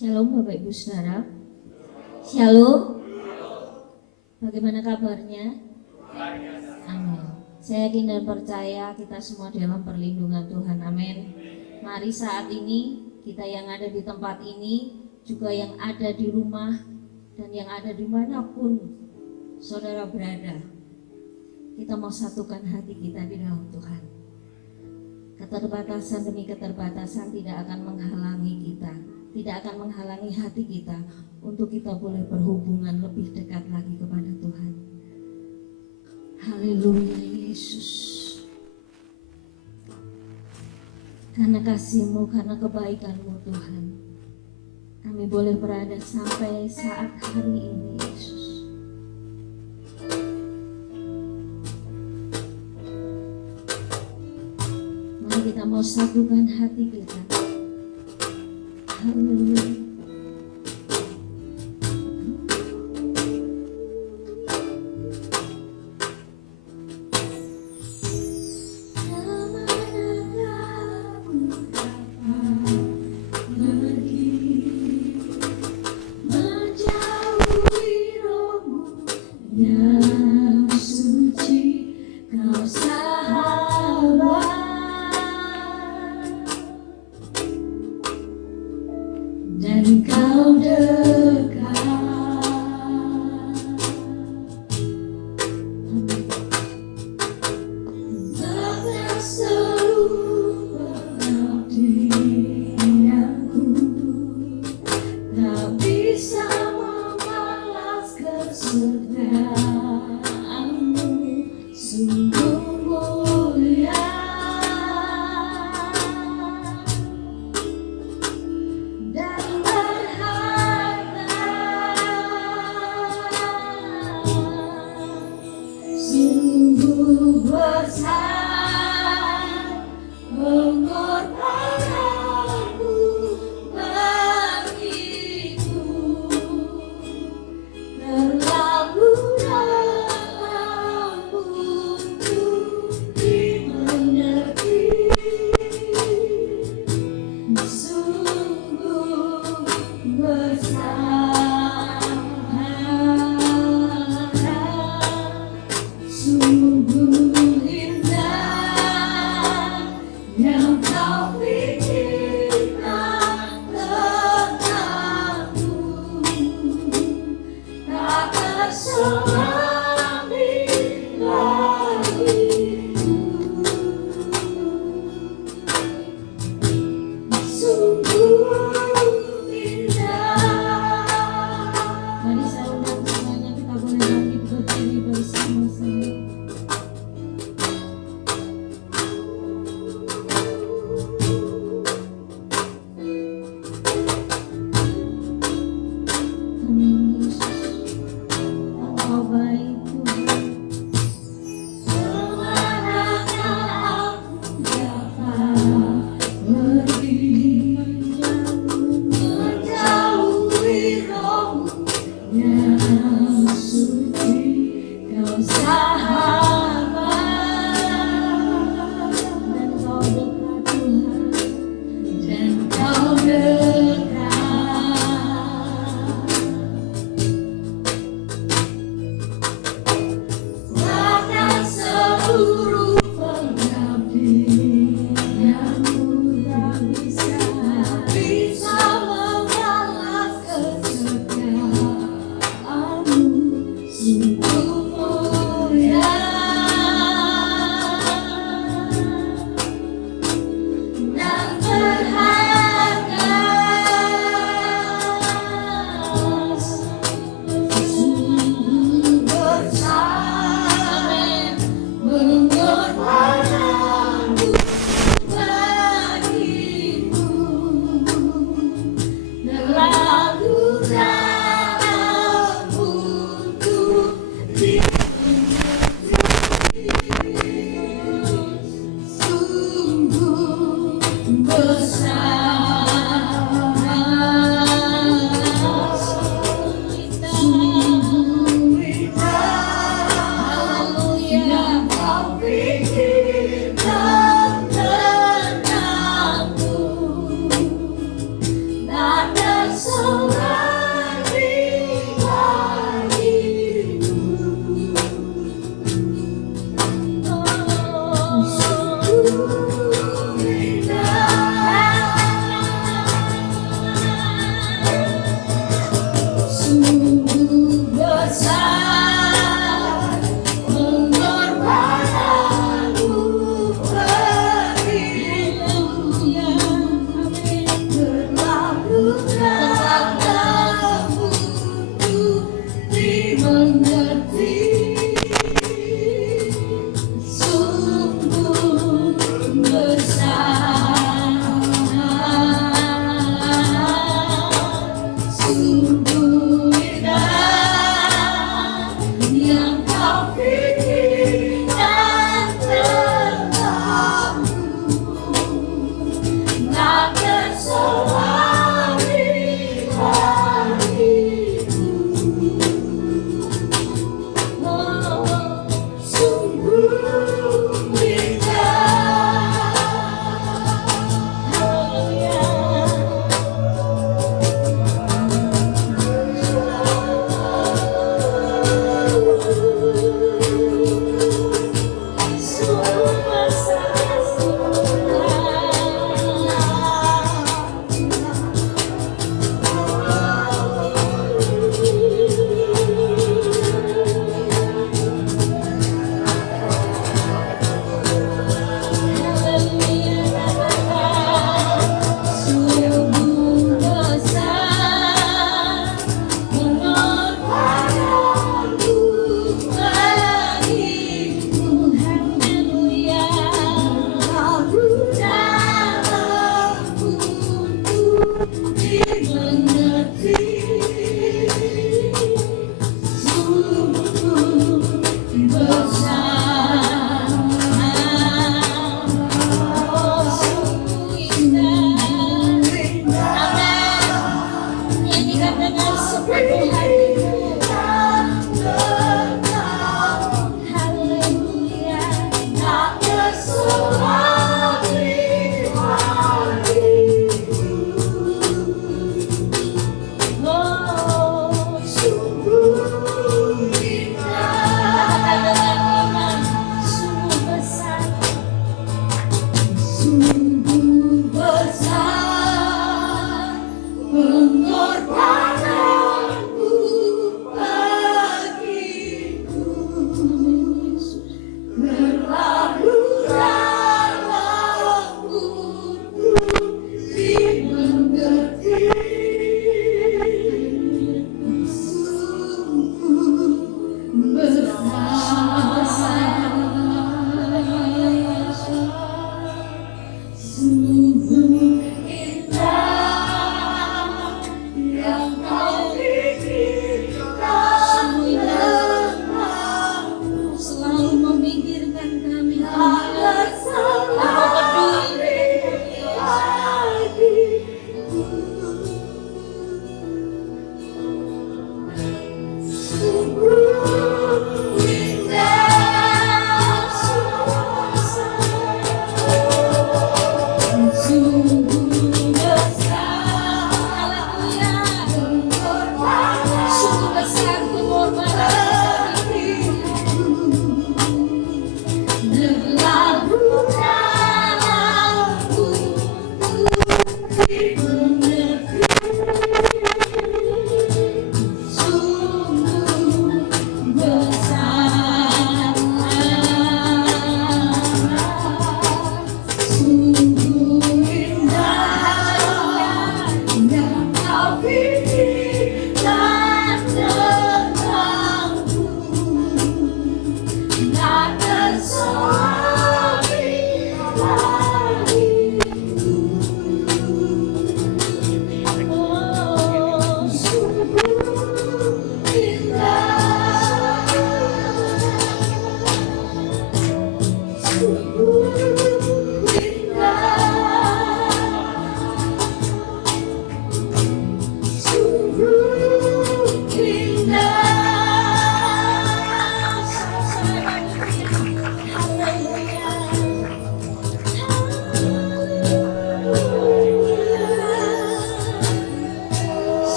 Shalom Bapak Ibu Saudara. Shalom. Bagaimana kabarnya? Amin. Saya yakin dan percaya kita semua dalam perlindungan Tuhan. Amin. Mari saat ini kita yang ada di tempat ini, juga yang ada di rumah dan yang ada dimanapun saudara berada, kita mau satukan hati kita di dalam Tuhan. Keterbatasan demi keterbatasan tidak akan menghalangi kita, tidak akan menghalangi hati kita untuk kita boleh berhubungan lebih dekat lagi kepada Tuhan. Haleluya Yesus. Karena kasih-Mu, karena kebaikan-Mu Tuhan, kami boleh berada sampai saat hari ini Yesus. Mari kita mau satukan hati kita. Haleluya. Dan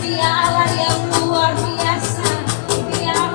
Dia Allah yang luar biasa, Dia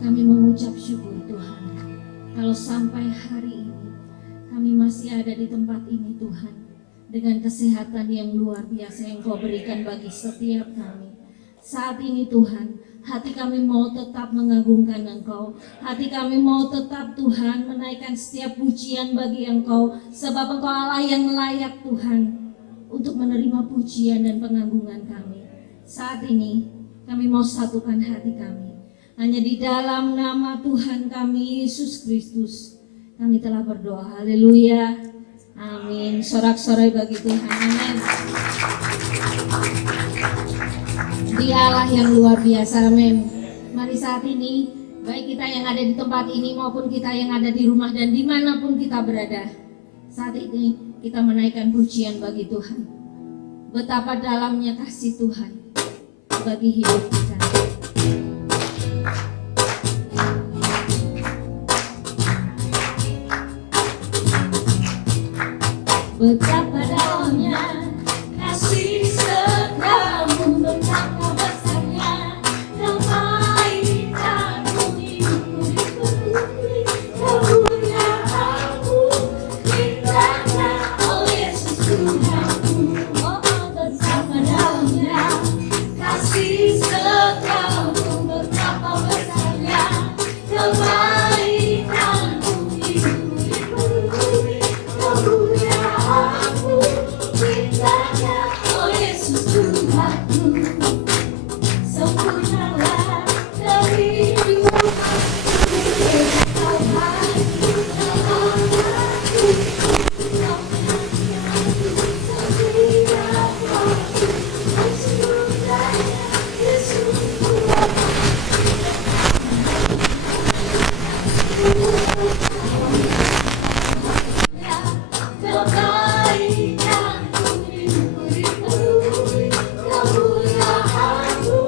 Kami mengucap syukur Tuhan, kalau sampai hari ini kami masih ada di tempat ini Tuhan, dengan kesehatan yang luar biasa yang Kau berikan bagi setiap kami. Saat ini Tuhan, hati kami mau tetap mengagungkan Engkau. Hati kami mau tetap Tuhan menaikkan setiap pujian bagi Engkau, sebab Engkau Allah yang layak Tuhan untuk menerima pujian dan pengagungan kami. Saat ini kami mau satukan hati kami. Hanya di dalam nama Tuhan kami Yesus Kristus kami telah berdoa. Haleluya. Amin. Sorak-sorai bagi Tuhan. Amin. Dialah yang luar biasa. Amin. Mari saat ini, baik kita yang ada di tempat ini maupun kita yang ada di rumah dan dimanapun kita berada, saat ini kita menaikkan pujian bagi Tuhan. Betapa dalamnya kasih Tuhan bagi hidup kita. Betapa dalamnya kasih setiamu, betapa besarnya kebaikanmu, kemuliaanmu, indahnya oh Yesus Tuhanku. Oh betapa dalamnya kasih setiamu, betapa besarnya kebaikanmu, kemuliaanmu, indahnya oh Yesus Tuhanku. Sempurnalah kehidupanku, sejak Kau hadir dalam hatiku. Kau perhatikan aku setiap waktu. Oh sempurnanya Yesus Tuhan. Kebaikanmu dipenuhi, kemuliaanmu,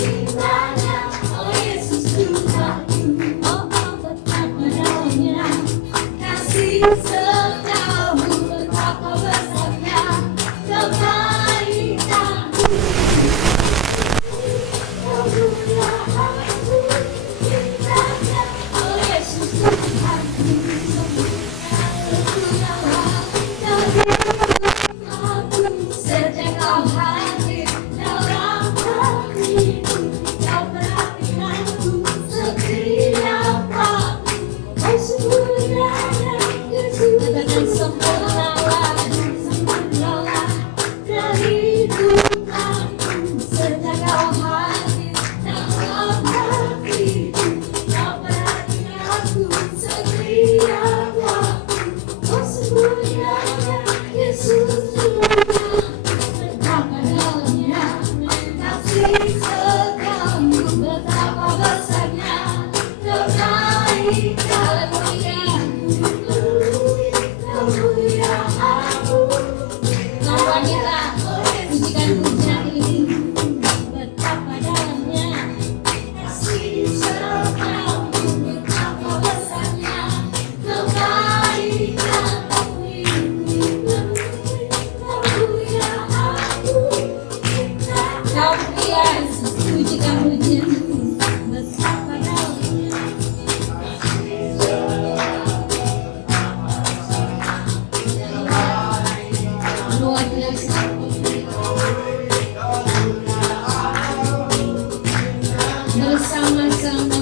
indahnya oh Yesus Tuhanku. Oh betapa dalamnya kasih setiamu, betapa besarnya kebaikanmu, kemuliaanmu, indahnya oh Yesus Tuhanku. Sempurnalah kehidupanku, sejak Kau hadir dalam hatiku. Kau perhatikanku setiap waktu. Oh sempurnanya Yesus. Katakan sempurnalah, sempurnalah kehidupanku, sejak Kau hadir dalam hatiku. Kau perhatikanku setiap waktu. Oh sempurnanya Yesus Tuhan. Betapa dalamnya kasih setiamu, betapa besarnya kebaikanmu, kemuliaanmu. Mari wanita, pujikan pujian ini. Betapa dalamnya kasih setiamu, betapa besarnya kebaikanmu, kemuliaanmu. Kau Yesus, pujikan pujian. Betapa dalamnya luar biasa. Bersama-sama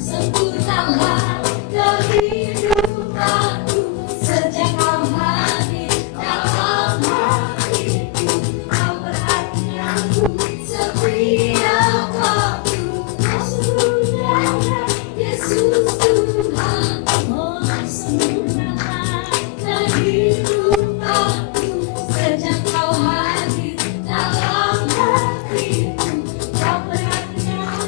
sempurnalah kehidupanku, sejak Kau hadir dalam hatiku. Kau perhatikanku setiap waktu. Oh sempurnanya Yesus Tuhan. Oh sempurnalah kehidupanku, sejak Kau hadir dalam hatiku. Kau perhatikanku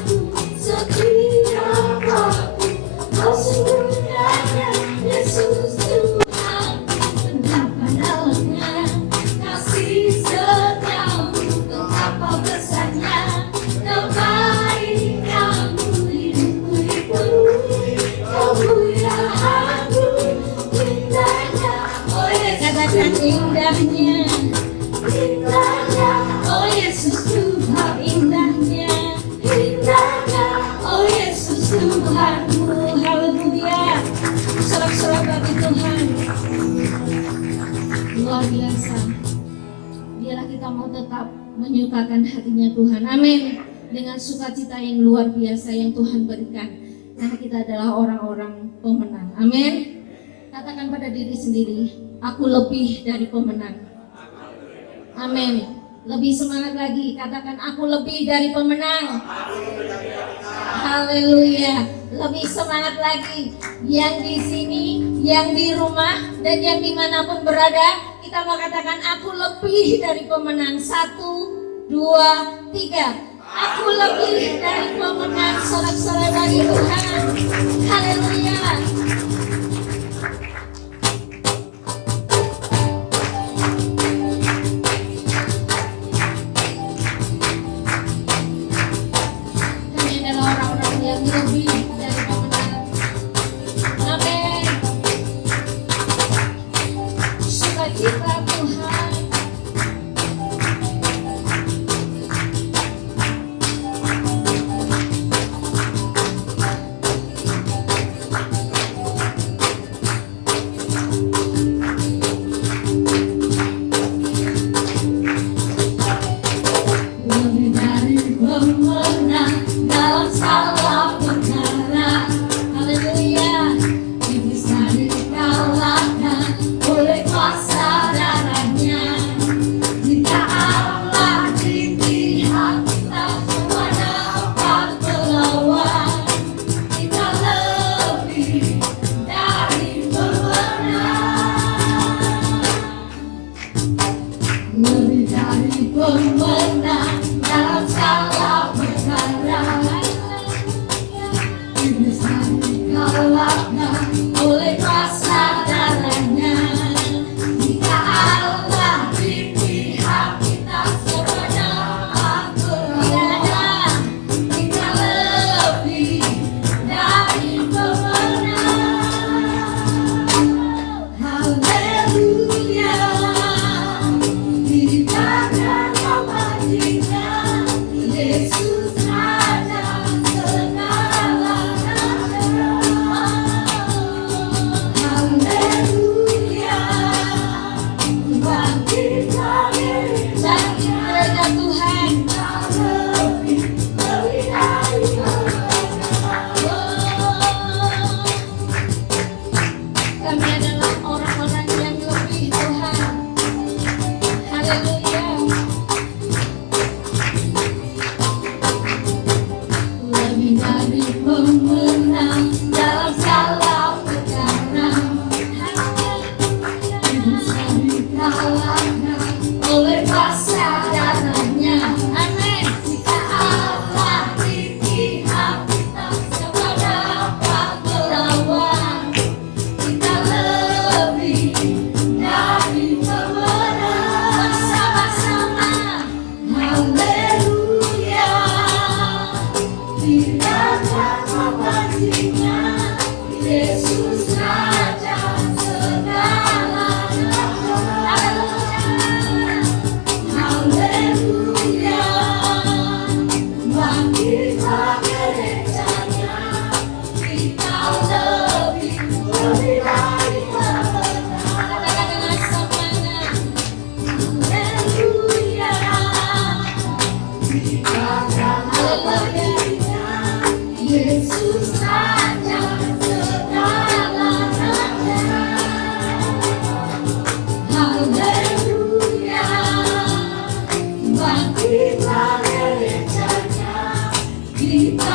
menyukakan hatinya Tuhan. Amin. Dengan sukacita yang luar biasa yang Tuhan berikan, karena kita adalah orang-orang pemenang. Amin. Katakan pada diri sendiri, aku lebih dari pemenang. Amin. Lebih semangat lagi, katakan aku lebih dari pemenang. Haleluya. Lebih semangat lagi. Yang di sini, yang di rumah, dan yang dimanapun berada, kita mau katakan aku lebih dari pemenang. 1, 2, 3. Aku lebih dari pemenang. Sorak-sorai bagi Tuhan. Haleluya. Lebih dari pemenang. Amin. Sukacita Tuhan. Lebih dari pemenang dalam segala perkara. Haleluya. Iblis tak dikalahkan oleh kuasa darahnya. Jika Allah di pihak kita, semua dapat melawan. Kita lebih dari pemenang. Lebih dari pemenang dalam segala perkara. Iblis tak dikalahkan oleh kuasa darahnya. Jika Allah di pihak kita, semua dapat melawan. Kita lebih dari pemenang. Haleluya. Kita akan memanggilnya Yesus Raja segala-galanya. Haleluya. Bangkit lagi, bangkit gereja Tuhan. Lebih dari kami adalah orang-orang yang lebih Tuhan. Haleluya. Lebih dari pemenang dalam segala perkara. Iblis tak dikalahkan oleh kuasa darahnya. Amin. Jika Allah di pihak kita, semua dapat melawan. Kita lebih dari pemenang. Bersama-sama. Haleluya. Kita akan memanggilnya Yesus Raja segala-galanya. Haleluya. Bangkitlah gerejanya. Kita lebih dari pemenang. Katakan dengan semangat. Haleluya. Kita akan memanggilnya Yesus Raja segala-galanya. Haleluya. Bangkitlah gerejanya. Kita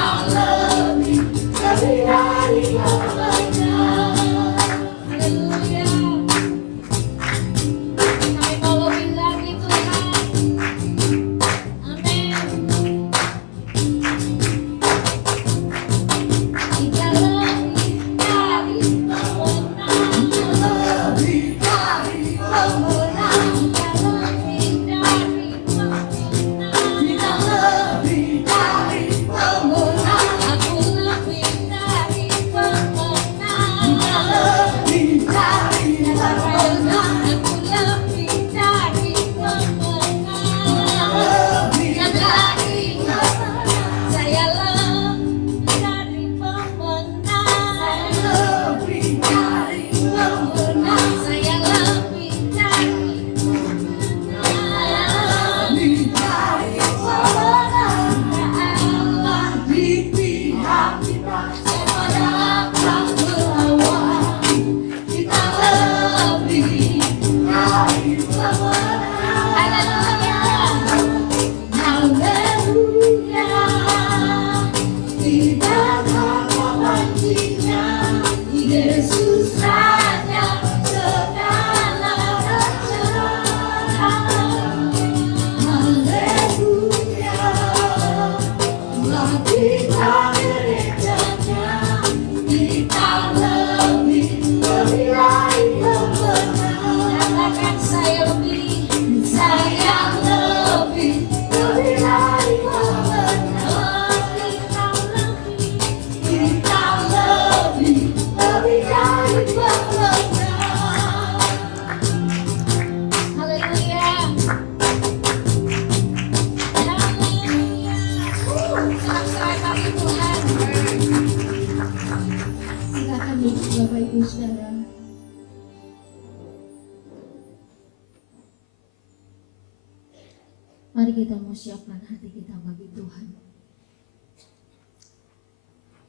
Mari kita mau siapkan hati kita bagi Tuhan.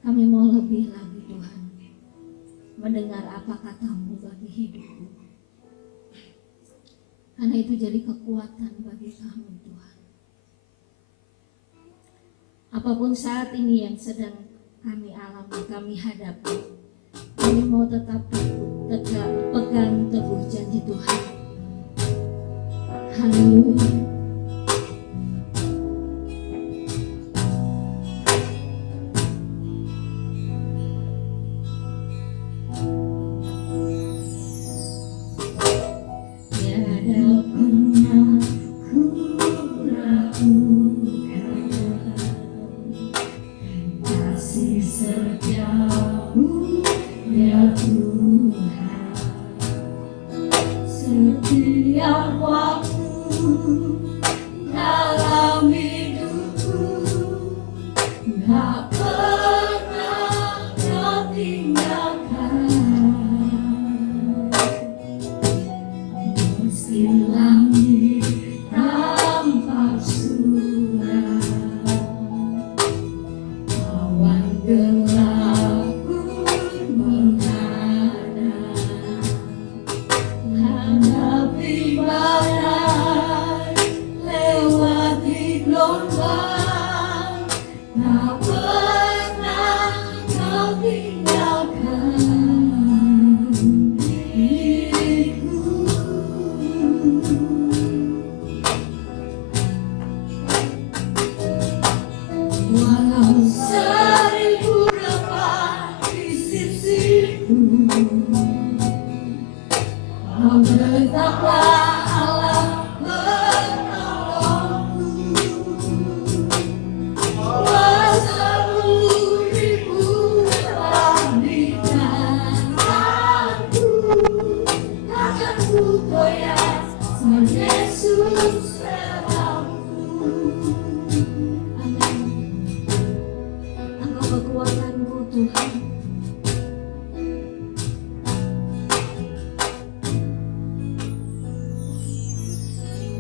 Kami mau lebih lagi Tuhan, mendengar apa kata-Mu bagi hidupku. Karena itu jadi kekuatan bagi kami Tuhan. Apapun saat ini yang sedang kami alami, kami hadapi, kami mau tetap pegang teguh janji Tuhan. Haleluya.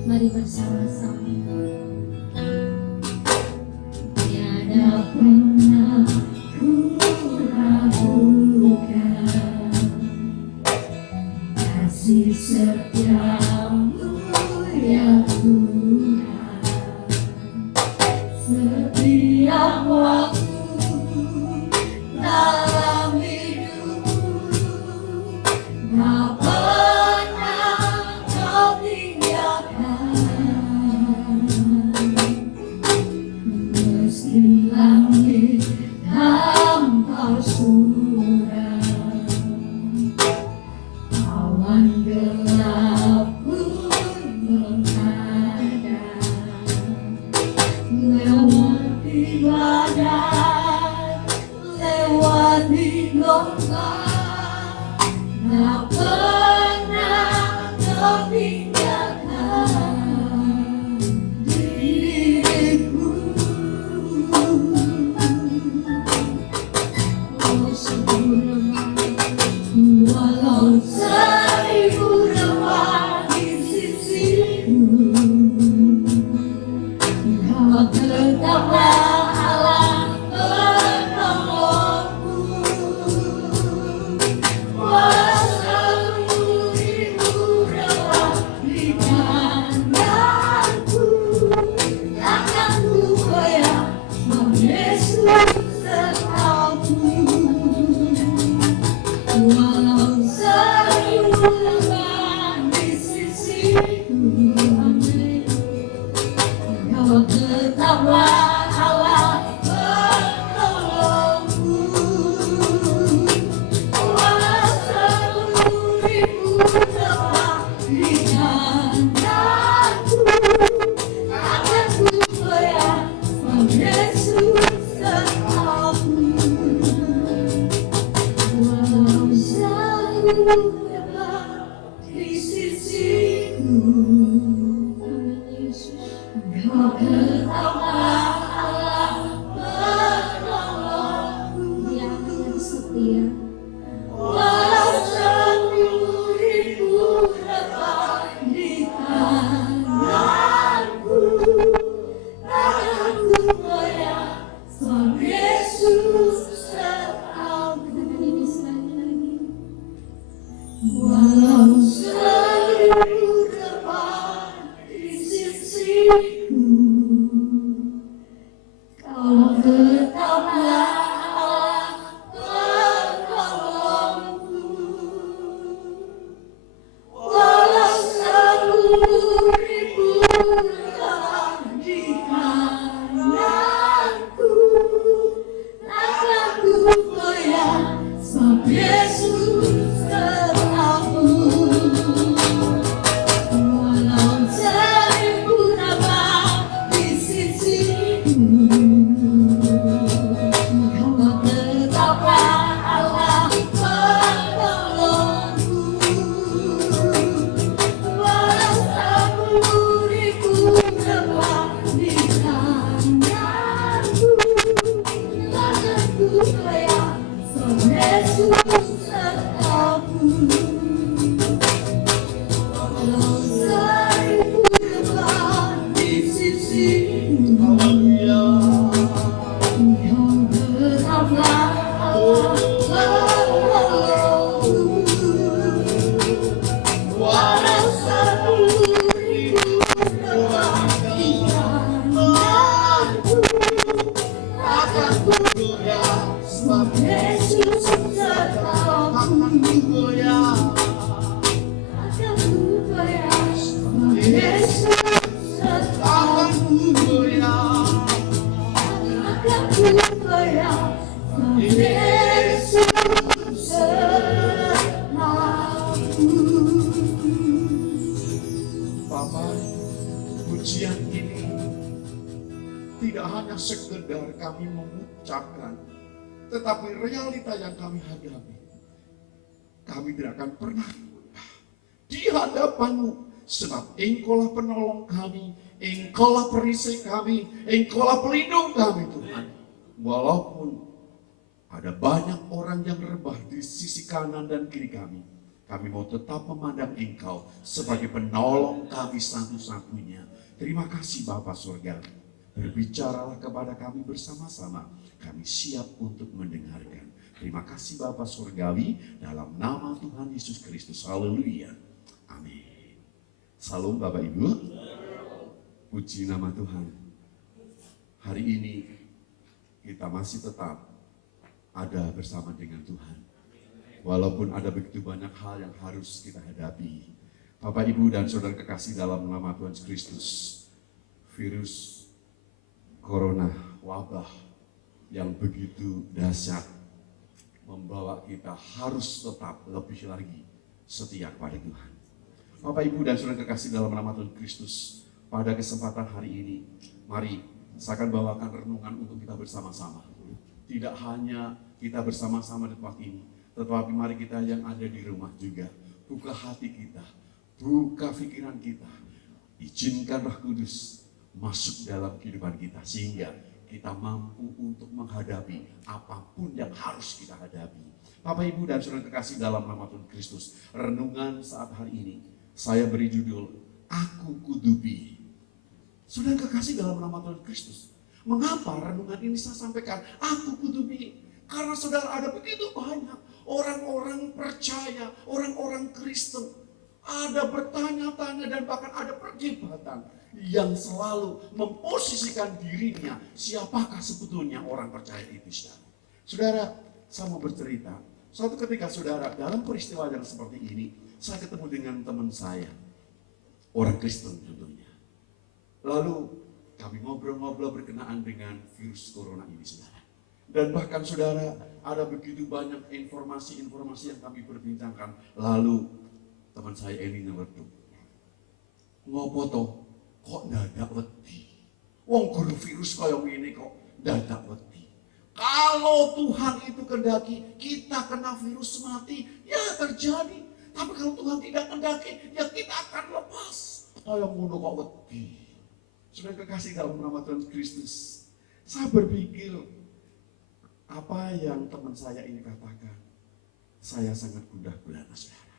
Mari bersama-sama. Tiada pernah ku ragukan kasih setiamu ya Tuhan. Setiap waktu dalam hidupku tak pernah kau tinggalkan. Meski langit tanpa suram, awan gelap pun menghadap, lewati badai, lewati gelombang, tak pernah kau tinggalkan diriku. Oh sempurna, walau seribu remah di sisiku, Kau tetaplah Allah penolongku. Kuasamu Sebab Yesus tetap. Katakan ini sekali lagi. Walau seluruh depan di sisiku, Kau tetaplah Allah penolongku. Walau 10.000 telah di kananku, takkan ku goyah, sebab Yesus tetapku. Walau 1000 terbang di sisiku, Kau tetaplah Allah penolongku. Walau 10.000 terbang di kananku, takkan ku goyah, sebab Yesus tetapku. Walau 1000 terbang di sisiku, Kau tetaplah Allah penolongku. Walau 10.000 terbang di kananku, takkan ku goyah, sebab Yesus tetapku. Takkan ku goyah, sebab Yesus tetapku. Takkan ku goyah, sebab Yesus tetapku. Bapa, pujian ini tidak hanya sekedar kami mengucapkan, tetapi realita yang kami hadapi. Kami tidak akan pernah di hadapan-Mu, sebab Engkaulah penolong kami, Engkaulah perisai kami, Engkaulah pelindung kami, Tuhan. Walaupun ada banyak orang yang rebah di sisi kanan dan kiri kami mau tetap memandang Engkau sebagai penolong kami satu-satunya. Terima kasih Bapa Surgawi. Berbicaralah kepada kami bersama-sama. Kami siap untuk mendengarkan. Terima kasih Bapa Surgawi, dalam nama Tuhan Yesus Kristus. Haleluya. Amin. Salam Bapak Ibu. Puji nama Tuhan. Hari ini kita masih tetap ada bersama dengan Tuhan. Walaupun ada begitu banyak hal yang harus kita hadapi. Bapak, Ibu, dan saudara kekasih dalam nama Tuhan Kristus. Virus Corona, wabah yang begitu dahsyat, membawa kita harus tetap lebih lagi setia kepada Tuhan. Bapak, Ibu, dan saudara kekasih dalam nama Tuhan Kristus. Pada kesempatan hari ini, mari saya akan bawakan renungan untuk kita bersama-sama. Tidak hanya kita bersama-sama di tempat ini, tetapi mari kita yang ada di rumah juga, buka hati kita, buka pikiran kita, izinkan Roh Kudus masuk dalam kehidupan kita, sehingga kita mampu untuk menghadapi apapun yang harus kita hadapi. Bapak, Ibu, dan saudara kekasih dalam nama Tuhan Kristus, renungan saat hari ini, saya beri judul, Aku Kutubi. Saudara kekasih dalam nama Tuhan Kristus, mengapa renungan ini saya sampaikan, Aku Kutubi? Karena saudara, ada begitu banyak orang-orang percaya, orang-orang Kristen, ada bertanya-tanya dan bahkan ada perdebatan yang selalu memposisikan dirinya, siapakah sebetulnya orang percaya itu, saudara. Saudara, saya mau bercerita, suatu ketika saudara, dalam peristiwa yang seperti ini, saya ketemu dengan teman saya, orang Kristen tentunya. Lalu kami ngobrol-ngobrol berkenaan dengan virus corona ini, saudara. Dan bahkan saudara, ada begitu banyak informasi-informasi yang kami perbincangkan. Lalu teman saya ini nyeletuk, ngopo to kok dadak wedi, wong guru virus kaya ngene kok dadak wedi. Kalau Tuhan itu kehendaki kita kena virus mati, ya terjadi. Tapi kalau Tuhan tidak kehendaki, ya kita akan lepas. Kaya ngono kok wedi. Sudah kekasih dalam nama Tuhan Kristus, saya berpikir apa yang teman saya ini katakan, saya sangat gundah gulana, saudara.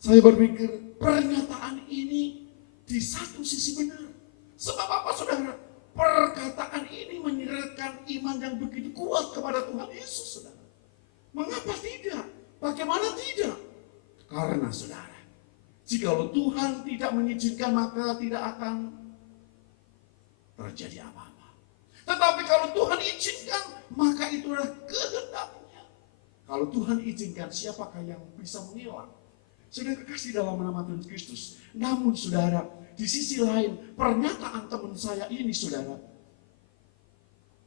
Saya berpikir pernyataan ini di satu sisi benar. Sebab apa, saudara? Perkataan ini menyeret menafsirkan iman yang begitu kuat kepada Tuhan Yesus, saudara. Mengapa tidak? Bagaimana tidak? Karena saudara, jikalau Tuhan tidak mengizinkan maka tidak akan terjadi apa-apa. Tetapi kalau Tuhan izinkan, maka itulah kehendaknya. Kalau Tuhan izinkan, siapakah yang bisa mengelak? Saudara kasih dalam nama Tuhan Kristus. Namun saudara, di sisi lain, pernyataan teman saya ini saudara,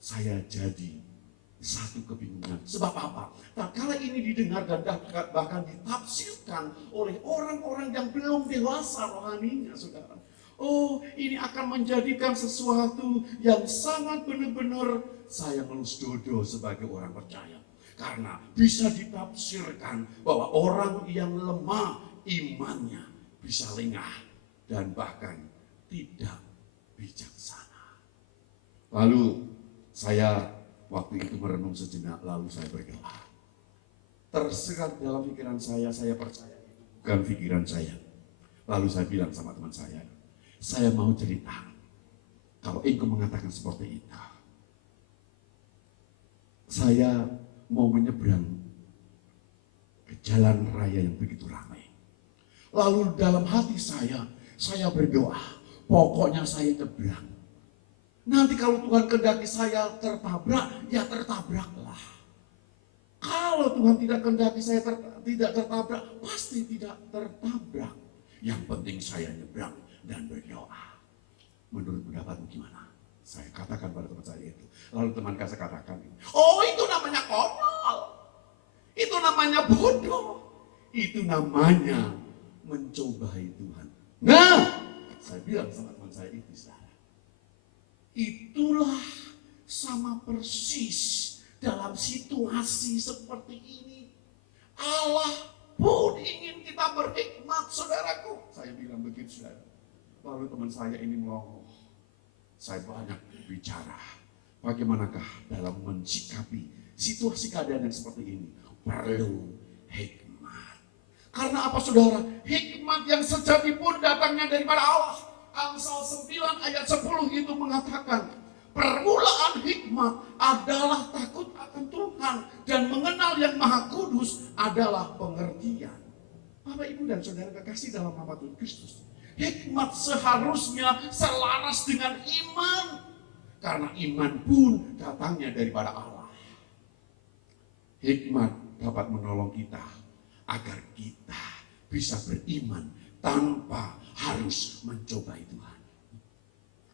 saya jadi satu kebingungan. Sebab apa? Nah, kalau ini didengar dan bahkan ditafsirkan oleh orang-orang yang belum dewasa rohaninya, saudara. Oh, ini akan menjadikan sesuatu yang sangat benar-benar saya melus dodo sebagai orang percaya. Karena bisa ditafsirkan bahwa orang yang lemah imannya bisa lengah dan bahkan tidak bijaksana. Lalu saya waktu itu merenung sejenak, lalu saya berdoa. Terserat dalam pikiran saya percaya itu bukan pikiran saya. Lalu saya bilang sama teman saya mau cerita. Kalau engkau mengatakan seperti itu, saya mau menyeberang ke jalan raya yang begitu ramai. Lalu dalam hati saya berdoa, pokoknya saya nyebrang. Nanti kalau Tuhan kehendaki saya tertabrak, ya tertabraklah. Kalau Tuhan tidak kehendaki saya tidak tertabrak, pasti tidak tertabrak. Yang penting saya nyebrang dan berdoa. Menurut pendapatmu gimana? Saya katakan pada teman saya itu. Lalu teman saya katakan, oh itu namanya konyol. Itu namanya bodoh. Itu namanya mencobai Tuhan. Nah, saya bilang sama teman saya itu, saudara. Itulah sama persis dalam situasi seperti ini. Allah pun ingin kita berhikmat, saudaraku. Saya bilang begitu, saudara. Lalu teman saya ini melongo. Saya banyak bicara. Bagaimanakah dalam mensikapi situasi keadaan yang seperti ini? Perlu hikmat. Karena apa, saudara? Hikmat yang sejati pun datangnya daripada Allah. Amsal 9 ayat 10 itu mengatakan, permulaan hikmat adalah takut akan Tuhan dan mengenal yang Maha Kudus adalah pengertian. Bapak, Ibu dan saudara kekasih dalam nama Tuhan Kristus, hikmat seharusnya selaras dengan iman, karena iman pun datangnya daripada Allah. Hikmat dapat menolong kita agar kita bisa beriman tanpa harus mencobai Tuhan.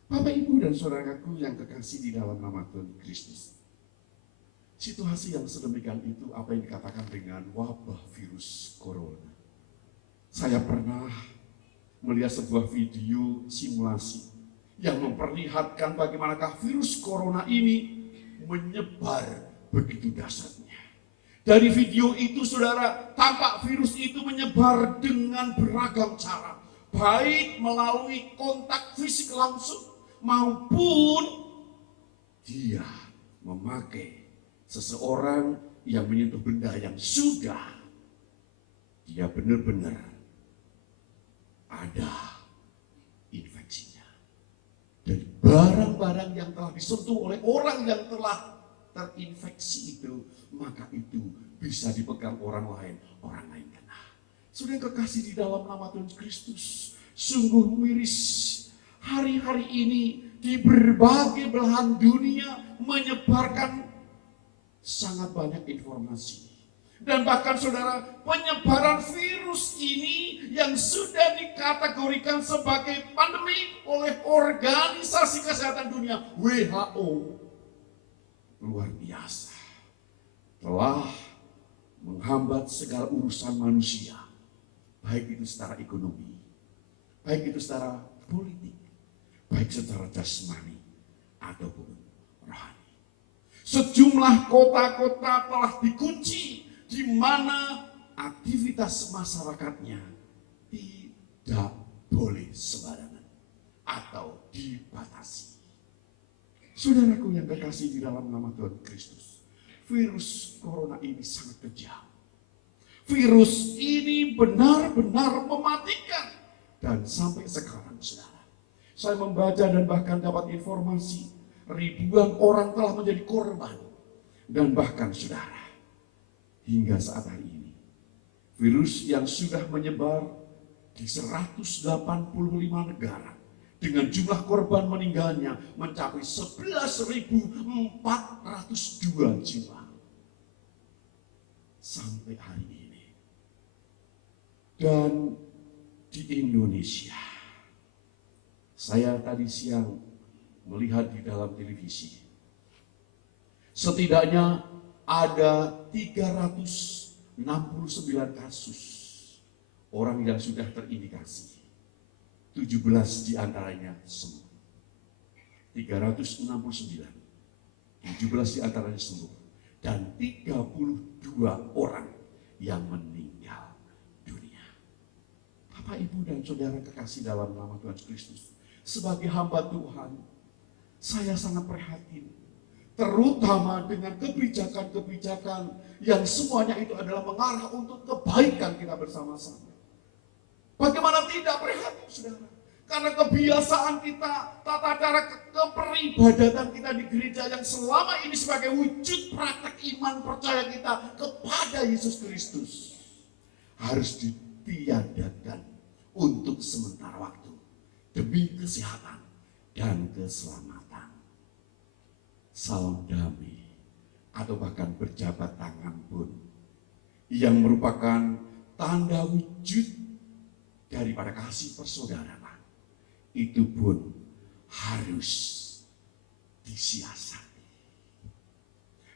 Bapak, Ibu dan saudaraku yang kekasih di dalam nama Tuhan Kristus, situasi yang sedemikian itu apa yang dikatakan dengan wabah virus corona. Saya pernah melihat sebuah video simulasi yang memperlihatkan bagaimanakah virus corona ini menyebar begitu dahsyatnya. Dari video itu, saudara, tampak virus itu menyebar dengan beragam cara, baik melalui kontak fisik langsung maupun dia memakai seseorang yang menyentuh benda yang sudah dia benar-benar ada infeksinya. Dan barang-barang yang telah disentuh oleh orang yang telah terinfeksi itu, maka itu bisa dipegang orang lain kena. Sudah kekasih di dalam nama Tuhan Kristus, sungguh miris hari-hari ini di berbagai belahan dunia menyebarkan sangat banyak informasi. Dan bahkan saudara, penyebaran virus ini yang sudah dikategorikan sebagai pandemi oleh Organisasi Kesehatan Dunia WHO luar biasa, telah menghambat segala urusan manusia, baik itu secara ekonomi, baik itu secara politik, baik secara jasmani ataupun rohani. Sejumlah kota-kota telah dikunci, di mana aktivitas masyarakatnya tidak boleh sembarangan atau dibatasi. Saudaraku yang kekasih di dalam nama Tuhan Kristus, virus corona ini sangat kejam. Virus ini benar-benar mematikan. Dan sampai sekarang, saudara, saya membaca dan bahkan dapat informasi, ribuan orang telah menjadi korban. Dan bahkan saudara, hingga saat hari ini, virus yang sudah menyebar di 185 negara dengan jumlah korban meninggalnya mencapai 11.402 jiwa sampai hari ini. Dan di Indonesia, saya tadi siang melihat di dalam televisi, setidaknya ada 369 kasus orang yang sudah terindikasi. 17 diantaranya sembuh. 369, 17 diantaranya sembuh. Dan 32 orang yang meninggal dunia. Bapak, Ibu, dan saudara kekasih dalam nama Tuhan Kristus, sebagai hamba Tuhan, saya sangat prihatin, terutama dengan kebijakan-kebijakan yang semuanya itu adalah mengarah untuk kebaikan kita bersama-sama. Bagaimana tidak prihatin, saudara? Karena kebiasaan kita, tata cara keperibadatan kita di gereja yang selama ini sebagai wujud praktek iman percaya kita kepada Yesus Kristus harus ditiadakan untuk sementara waktu demi kesehatan dan keselamatan. Salam damai atau bahkan berjabat tangan pun yang merupakan tanda wujud daripada kasih persaudaraan itu pun harus disiasati.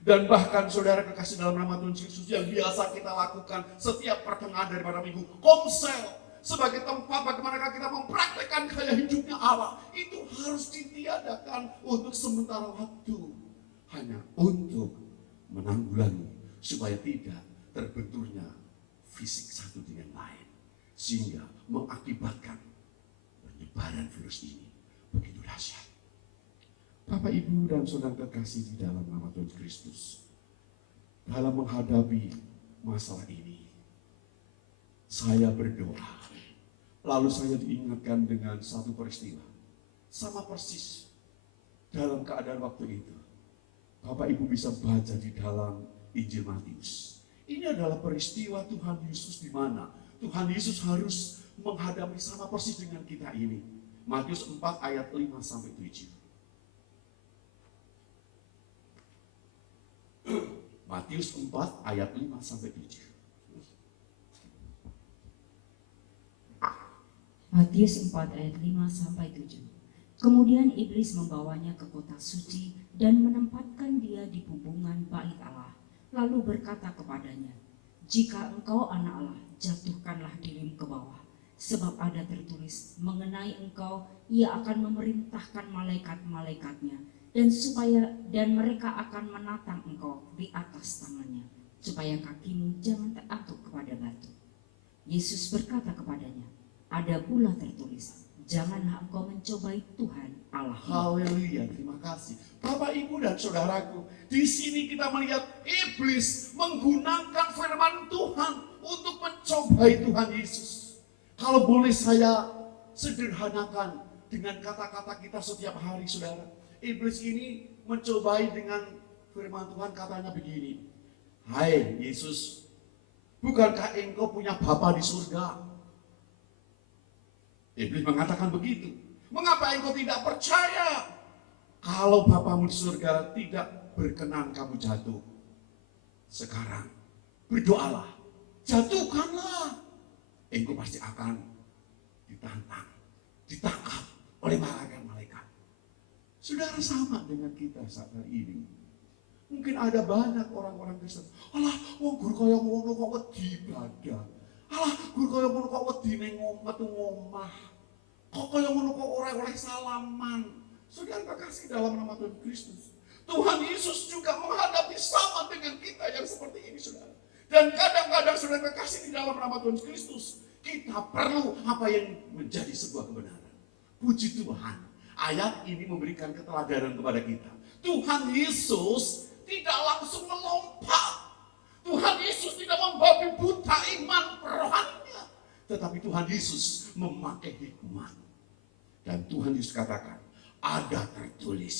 Dan bahkan saudara kekasih dalam nama Tuhan Yesus, yang biasa kita lakukan setiap pertengahan daripada minggu, komsel sebagai tempat bagaimana kita mempraktekkan gaya hidupnya Allah, itu harus ditiadakan untuk sementara waktu, hanya untuk menanggulangi supaya tidak terbenturnya fisik satu dengan lain, sehingga mengakibatkan penyebaran virus ini begitu dahsyat. Bapak, Ibu, dan saudara kekasih di dalam nama Tuhan Kristus, dalam menghadapi masalah ini, saya berdoa, lalu saya diingatkan dengan satu peristiwa, sama persis dalam keadaan waktu itu. Bapak, Ibu bisa baca di dalam Injil Matius. Ini adalah peristiwa Tuhan Yesus di mana Tuhan Yesus harus menghadapi sama persis dengan kita ini. Matius 4 ayat 5-7. Matius 4 ayat 5-7. Matius 4 ayat 5-7. Kemudian iblis membawanya ke kota suci dan menempatkan dia di hubungan bait Allah. Lalu berkata kepadanya, "Jika engkau anak Allah, jatuhkanlah dirimu ke bawah. Sebab ada tertulis mengenai engkau, ia akan memerintahkan malaikat-malaikatnya, dan mereka akan menatang engkau di atas tangannya, supaya kakimu jangan terangkut kepada batu." Yesus berkata kepadanya, "Ada pula tertulis, janganlah engkau mencobai Tuhan Allah." Haleluya, terima kasih. Bapak, Ibu, dan saudaraku, di sini kita melihat iblis menggunakan firman Tuhan untuk mencobai Tuhan Yesus. Kalau boleh saya sederhanakan dengan kata-kata kita setiap hari, saudara. Iblis ini mencobai dengan firman Tuhan, katanya begini, "Hai Yesus, bukankah engkau punya Bapa di surga?" Iblis mengatakan begitu. "Mengapa engkau tidak percaya kalau Bapamu di surga tidak berkenan kamu jatuh? Sekarang berdoalah, jatuhkanlah. Engkau pasti akan ditantang, ditangkap oleh malaikat-malaikat." Saudara, sama dengan kita saat hari ini. Mungkin ada banyak orang-orang Kristen, "Alah, wong guru kaya ngono kok wedi ibadah. Alah, guru kaya ngono kok wedi ning omah. Kok kaya ngono kok ora oleh salaman." Saudara kekasih dalam nama Tuhan Kristus, Tuhan Yesus juga menghadapi sama dengan kita yang seperti ini, saudara. Dan kadang-kadang saudara kekasih di dalam nama Tuhan Kristus, kita perlu apa yang menjadi sebuah kebenaran. Puji Tuhan, ayat ini memberikan keteladanan kepada kita. Tuhan Yesus tidak langsung melompat. Tuhan Yesus tidak membabi buta iman rohaninya. Tetapi Tuhan Yesus memakai hikmat. Dan Tuhan Yesus katakan, ada tertulis,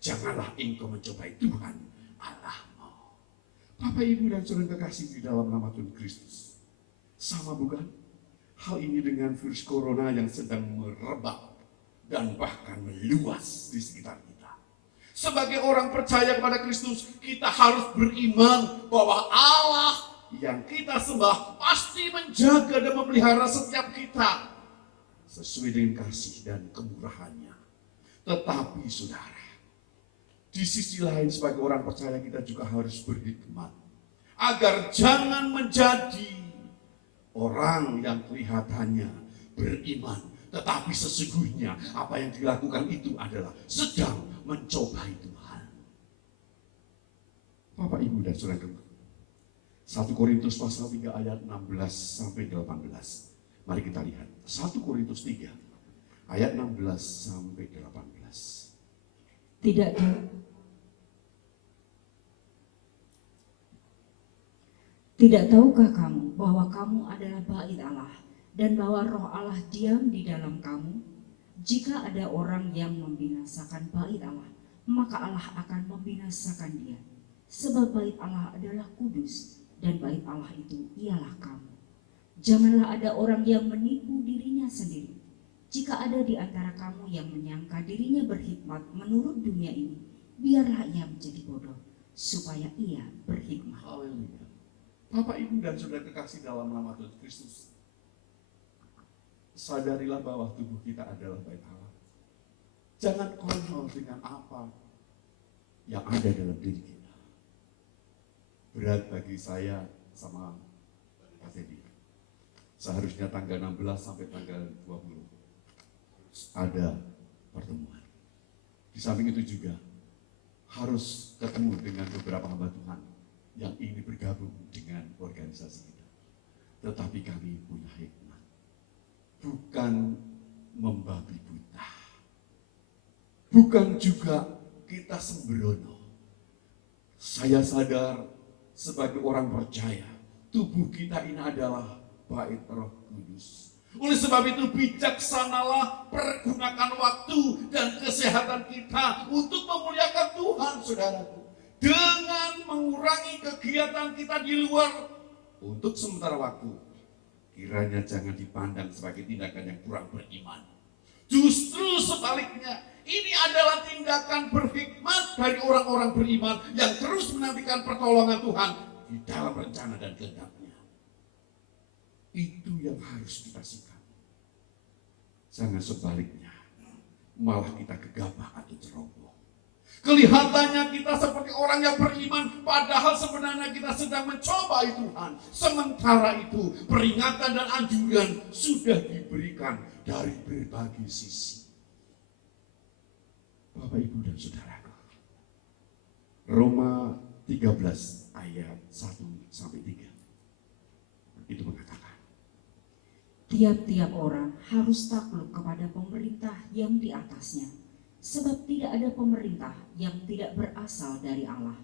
Janganlah engkau mencobai Tuhan Allahmu. Bapak, Ibu, dan saudara kekasih di dalam nama Tuhan Kristus. Sama bukan? Hal ini dengan virus corona yang sedang merebak dan bahkan meluas di sekitar kita. Sebagai orang percaya kepada Kristus, kita harus beriman bahwa Allah yang kita sembah pasti menjaga dan memelihara setiap kita sesuai dengan kasih dan kemurahannya. Tetapi saudara, di sisi lain sebagai orang percaya kita juga harus berhikmat agar jangan menjadi orang yang kelihatannya beriman, tetapi sesungguhnya apa yang dilakukan itu adalah sedang mencobai Tuhan. Bapak, Ibu, dan saudara, 1 Korintus pasal 3 ayat 16 sampai 18. Mari kita lihat 1 Korintus 3 ayat 16 sampai 18. Tidak tahukah kamu bahwa kamu adalah bait Allah dan bahwa Roh Allah diam di dalam kamu? Jika ada orang yang membinasakan bait Allah, maka Allah akan membinasakan dia. Sebab bait Allah adalah kudus dan bait Allah itu ialah kamu. Janganlah ada orang yang menipu dirinya sendiri. Jika ada di antara kamu yang menyangka dirinya berhikmat menurut dunia ini, biarlah ia menjadi bodoh, supaya ia berhikmat. Haleluya. Bapak, Ibu, dan saudara kekasih dalam nama Tuhan Kristus, sadarilah bahwa tubuh kita adalah bait Allah. Jangan konyol dengan apa yang ada dalam diri kita. Berat bagi saya sama Pak Teddy. Seharusnya tanggal 16 sampai tanggal 20 ada pertemuan. Di samping itu juga harus ketemu dengan beberapa hamba Tuhan yang ingin bergabung dengan organisasi kita. Tetapi kami punya hikmat, bukan membabi buta, bukan juga kita sembrono. Saya sadar sebagai orang percaya, tubuh kita ini adalah bait Roh Kudus. Oleh sebab itu bijaksanalah pergunakan waktu dan kesehatan kita untuk memuliakan Tuhan, saudaraku. Dengan mengurangi kegiatan kita di luar untuk sementara waktu, kiranya jangan dipandang sebagai tindakan yang kurang beriman. Justru sebaliknya, ini adalah tindakan berhikmat dari orang-orang beriman yang terus menantikan pertolongan Tuhan di dalam rencana dan kehendak-Nya. Itu yang harus kita sikapi. Jangan sebaliknya, malah kita gegabah atau ceroboh. Kelihatannya kita seperti orang yang beriman, padahal sebenarnya kita sedang mencobai Tuhan. Sementara itu peringatan dan anjuran sudah diberikan dari berbagai sisi. Bapak, Ibu, dan saudaraku, Roma 13 ayat 1 sampai 3 itu mengatakan, Tiap-tiap orang harus takluk kepada pemerintah yang di atasnya, sebab tidak ada pemerintah yang tidak berasal dari Allah,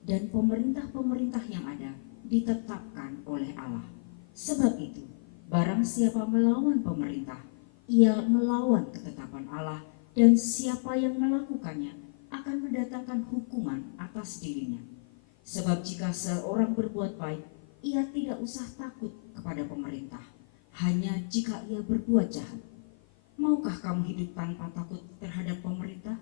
dan pemerintah-pemerintah yang ada ditetapkan oleh Allah. Sebab itu, barang siapa melawan pemerintah, ia melawan ketetapan Allah, dan siapa yang melakukannya akan mendatangkan hukuman atas dirinya. Sebab jika seorang berbuat baik, ia tidak usah takut kepada pemerintah, hanya jika ia berbuat jahat. Maukah kamu hidup tanpa takut terhadap pemerintah?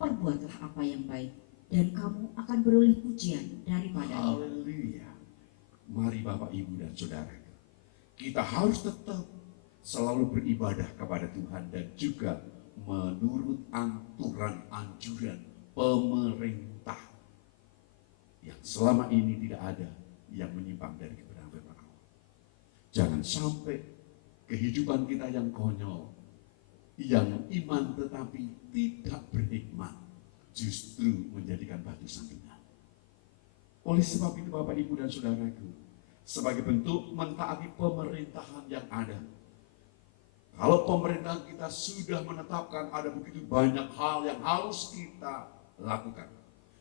Perbuatlah apa yang baik, dan kamu akan beroleh pujian daripadanya. haleluya. Mari Bapak, Ibu, dan saudara, kita harus tetap selalu beribadah kepada Tuhan dan juga menurut aturan anjuran pemerintah yang selama ini tidak ada yang menyimpang dari kebenaran firman Allah. Jangan sampai kehidupan kita yang konyol, yang iman tetapi tidak berhikmat, justru menjadikan batu sandungan. Oleh sebab itu Bapak, Ibu, dan saudaraku, sebagai bentuk mentaati pemerintahan yang ada, kalau pemerintahan kita sudah menetapkan ada begitu banyak hal yang harus kita lakukan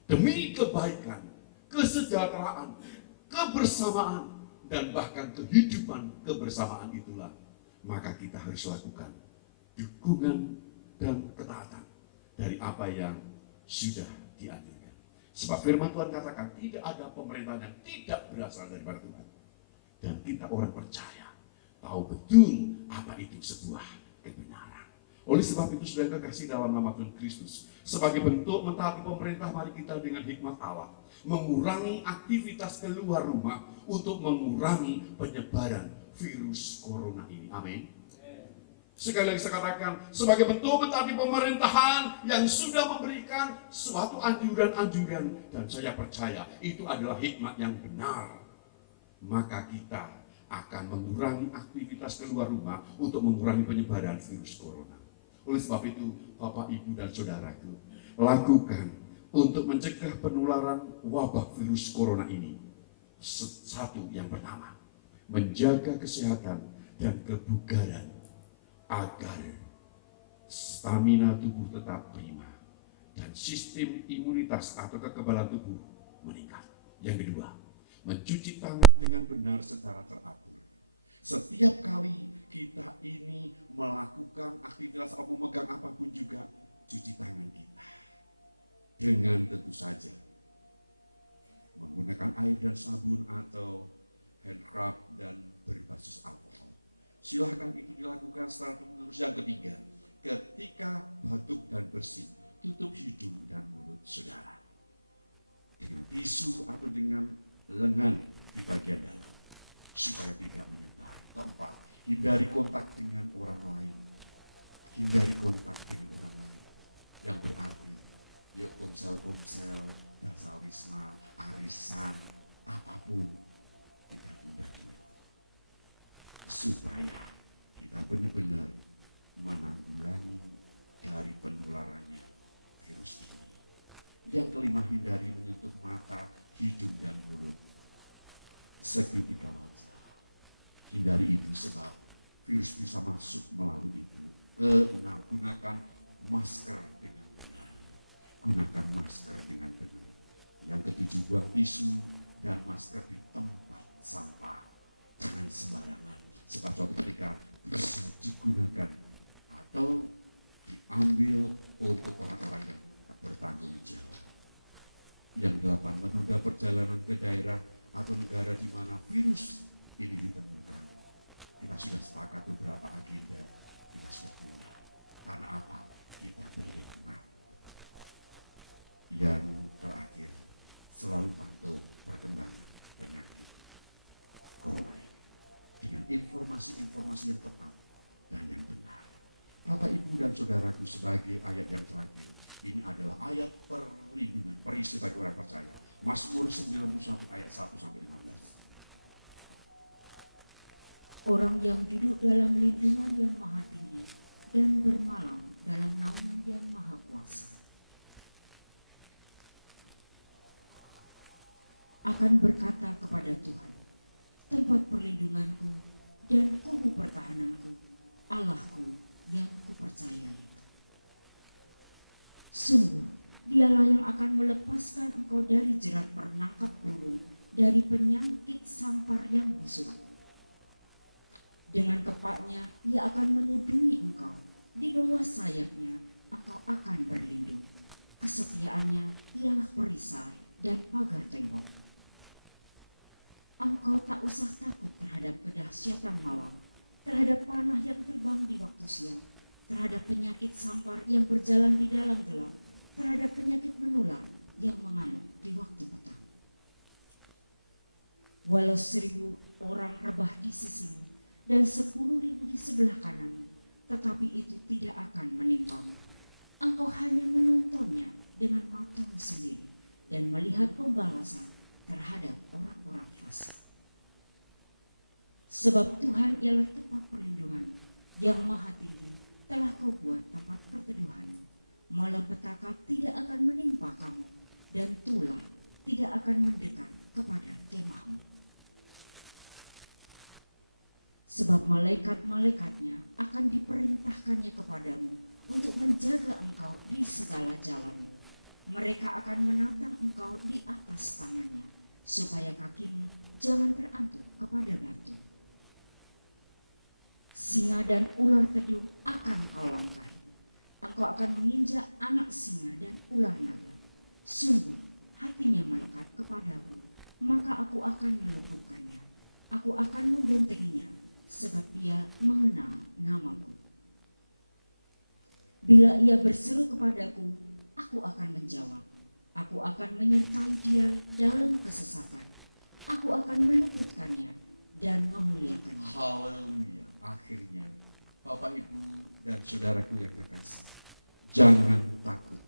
demi kebaikan, kesejahteraan, kebersamaan, dan bahkan kehidupan kebersamaan itulah, maka kita harus lakukan dukungan dan ketaatan dari apa yang sudah dianjurkan. Sebab firman Tuhan katakan tidak ada pemerintahan yang tidak berasal daripada Tuhan. Dan kita orang percaya, tahu betul apa itu sebuah kebenaran. Oleh sebab itu saudara kekasih dalam nama Tuhan Kristus, sebagai bentuk mentaati pemerintah, mari kita dengan hikmat Allah mengurangi aktivitas keluar rumah untuk mengurangi penyebaran virus corona ini. Amin. Sekali lagi saya katakan, sebagai bentuk mentaati pemerintahan yang sudah memberikan suatu anjuran-anjuran, dan saya percaya itu adalah hikmat yang benar, maka kita akan mengurangi aktivitas keluar rumah untuk mengurangi penyebaran virus corona. Oleh sebab itu, Bapak, Ibu, dan Saudaraku, lakukan untuk mencegah penularan wabah virus corona ini. Satu, yang pertama, menjaga kesehatan dan kebugaran agar stamina tubuh tetap prima dan sistem imunitas atau kekebalan tubuh meningkat. Yang kedua, mencuci tangan dengan benar secara teratur. Setiap kali kita ini melakukan aktivitas atau memegang apapun juga, cuci tangan kita dengan tentu saja menggunakan air dan sabun atau hand rub dan berbasis alkohol. Silahkan itu dilakukan secara terus. Yang ketiga, ketika batuk dan bersin, tutup hidung dan mulut saudara dengan tisu atau dengan lengan di bagian dalam supaya tidak menyebar. Keempat, hindari kontak dengan orang lain. Hindari kontak dengan orang lain. Yang berarti, yuk komsel, dasawisma, arisan, apapun kita tunda dulu. Supaya kita benar-benar menanggulangi dari penularannya virus ini. Yang kelima, hindari menyentuh mata, hidung, dan mulut seketika wajah. Hindari itu sebab virus bisa masuk melalui itu. Keenam, gunakan masker dengan benar. Gunakan masker dengan benar. Yang ketujuh, buang tisu dan masker di tempat sampah. Jangan sembarangan. Sebab suatu ketika bisa digunakan atau diambil untuk orang-orang yang tak bertanggung jawab. Yang delapan, menunda perjalanan ke daerah atau negara di mana virus ini ditemukan. Kita sudah sepakat beberapa agenda, kita sudah tunda. Karena apa? Kita berhikmat. Yang terakhir, selalu pantau perkembangan penyakit corona ini dengan informasi-informasi yang tepat dan yang benar. Bapak, Ibu, dan Saudaraku, sebagai ayat yang terakhir, ini adalah ayat perlindungan, perisai bagi orang percaya. Mazmur 91 ayat 1-15. Orang yang duduk dalam lindungan yang maha tinggi dan bermalam dalam naungan yang maha kuasa akan berkata kepada Tuhan, tempat perlindunganku dan kubu pertahananku, Allahku yang kupercayai. Sungguh, dialah yang akan melepaskan engkau dari jerat perangkap burung, dari penyakit sampar yang busuk. Dengan kepaknya ia akan menudungi engkau, di bawah sayapnya engkau akan berlindung. Kesetiaannya ialah perisai dan pagar tembok. Engkau tak usah takut terhadap kedahsyatan malam, terhadap panah yang terbang di waktu siang, terhadap penyakit sampar yang berjalan di dalam gelap, terhadap penyakit menular yang mengamuk di waktu petang. Walau 1.000 orang rebah di sisimu dan 10.000 di sebelah kanan, tetapi itu tidak akan menimpamu. Engkau hanya menontonnya dengan matamu sendiri dan melihat pembalasan terhadap orang-orang fasik. Sebab Tuhan ialah tempat perlindungan yang maha tinggi, telah kau buat tempat perteduhan. Malapetaka tidak akan menimpa kamu, dan tulah tidak akan mendekat kepada kemahmu. Sebab malaikat-malaikatnya akan diperintahkannya kepadamu untuk menjaga engkau di segala jalanmu. Mereka akan menatang engkau di atas tangannya, supaya kakimu jangan terantuk kepada batu. Singa dan ular tedung akan kau langkahi. Engkau akan menginjak anak singa dan ular naga. Sungguh hatinya melekat kepadaku, maka aku akan meluputkannya. Aku akan membentenginya, sebab ia mengenal namaku. Bila ia berseru kepadaku, aku akan menjawab. Aku akan menyertai dia dalam kesesakan. Aku akan meluputkannya dan memuliakannya. Haleluya. Akhirnya, Bapak, Ibu, dan saudaraku yang terkasih, jangan takut,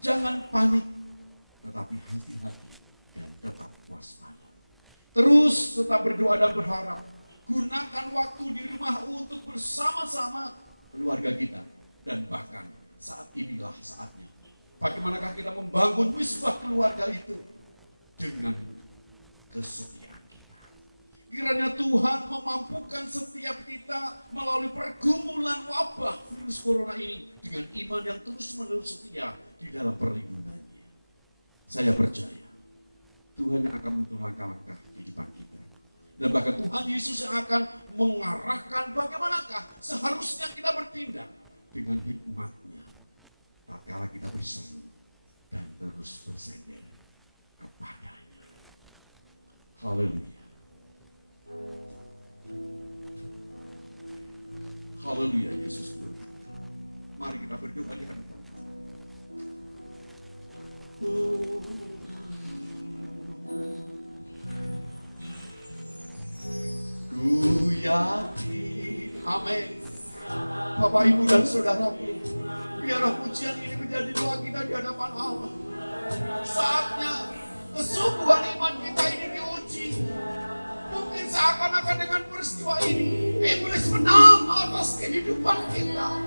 jangan panik, tetapi hati-hati dan tetap waspada. Terus tetap berdoa dan berharap. Gunakan waktu di rumah untuk bersama-sama keluarga kita. Dan bahkan saat inilah saatnya. Bagaimanakah kita membangun wisbah keluarga itu dengan kesetiaan kita. Kiranya Tuhan memampukan setiap kita melalui pergumulan wabah virus corona ini dengan iman yang terus-menerus setia di dalam perlindungannya. Saya percaya Tuhan yang akan menuntun langkah-langkah di depan kita. Dan bahkan Tuhan Yesus yang akan mengarahkan bagaimanakah seharusnya kita bertindak dengan hikmat-Nya. Tatkala kita berseru dan terus bersender kepadanya. Haleluya. Haleluya, Yesus Tuhan. Mari kita berdoa di hadapan. Ku yakin, amin. Bapak, Ibu, dan saudaraku, biarlah pujian ini menjadi doa kita di hadapan Allah. Saatnya kesungguhan iman kita ini diuji. Mungkin seakan-akan dengan peristiwa ini iblis menang atas kehidupan kita.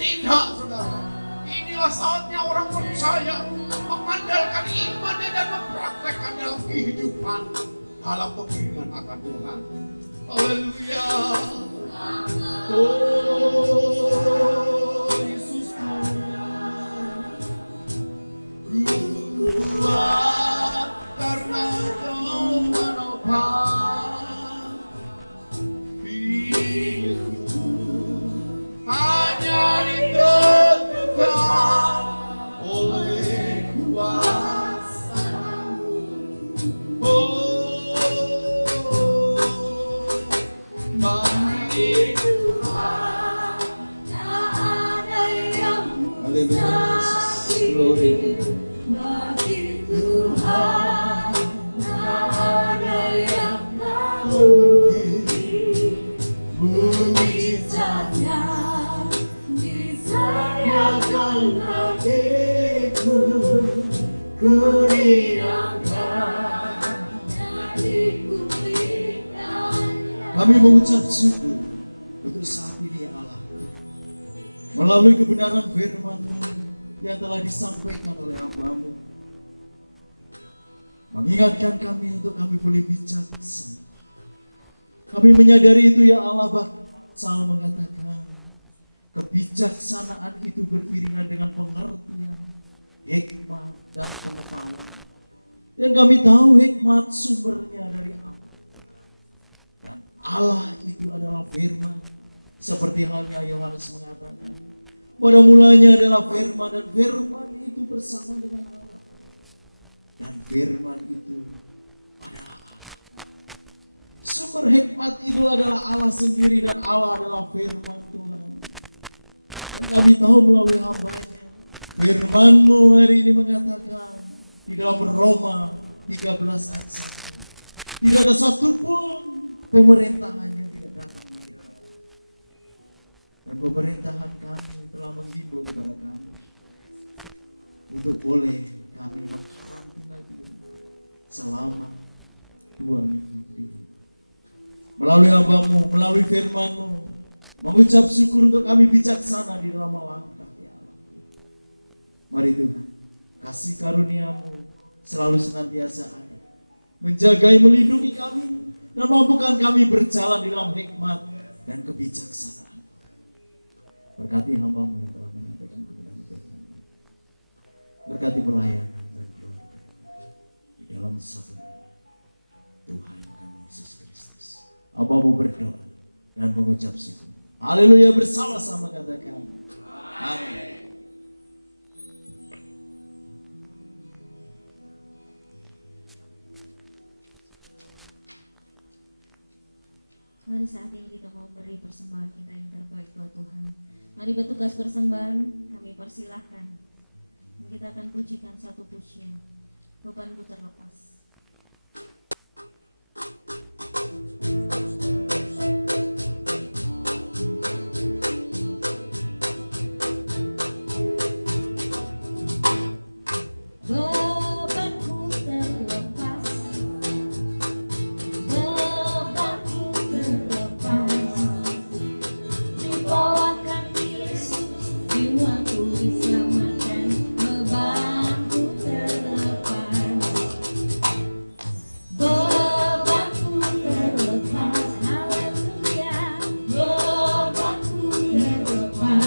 Tidak, saudara. Inilah saatnya orang percaya mengandalkan imannya dan mempraktekkan dalam kehidupan, dalam pengiringan akan Tuhan. Haleluya. Oh Yesusku, ku kuat karena Kau menopang hidupku. Hanya ditentukan oleh kuasa-Mu. Glory bagi Tuhan, tak ada yang mujizatnya disediakan bagiku, ku riangkan dan dipulihkan. Kami mengucap syukur untuk saat ini, ya Allah, melalui kebenaran firman-Mu yang telah disampaikan oleh hamba-Mu, mengingatkan kami untuk kami boleh bijaksana. Kami menyadari itu, ya Allah, Sal mengatakan kebijaksanaan itu beriringan dengan pengertian, hikmat, dan pengetahuan. Dan kami tahu hikmat sumbernya dari Allah. Dan Allah itu adalah firman, seperti halnya Yohanes mengatakan, pada mulanya adalah firman, dan firman itu bersama dengan Allah. Dan firman itu adalah Allah. Sumber hikmat itu adalah Allah sendiri, dan Allah adalah firman Tuhan. Dan kami tahu melalui hamba-Nya, firman-Mu hari ini mengatakan di dalam Roma 13 ayat 1, tidak ada satupun pemerintahan yang tidak datang dari Allah. Dan pemerintahan kami telah menghimbau kepada kami untuk boleh kami mengkarantina diri selama 2 minggu ini. Melalui hamba-Mu, melalui firman-Mu, mengucap syukur untuk kami bijaksana di dalam melangkah, ya Allah. Mari Tuhan, kasih karunia-Mu selalu senantiasa ada, menjagai, melindungi kami, dan mampukan kami berjalan di dalam hikmat dan kebijaksanaan. Berkati hamba-Mu yang telah menyampaikan kebenaran firman-Mu. Berkati pelayanan dan keluarga di dalam satu nama Tuhan kami Yesus Kristus. Hamba-Mu berdoa dan mengucap syukur. Haleluya, bersama-sama katakan amin. Mari saat ini kita mau beri persembahan kita yang terbaik buat Tuhan. Mari bertugas persembahan kami persilahkan. Kita akan pujikan satu pujian. Bebanku terlepas. Bebanku terlepas, bebanku terlepas, di bawah kaki Yesus jiwaku diselamatkan. Bebanku terlepas, bebanku terlepas, haleluya. Bebanku terlepas,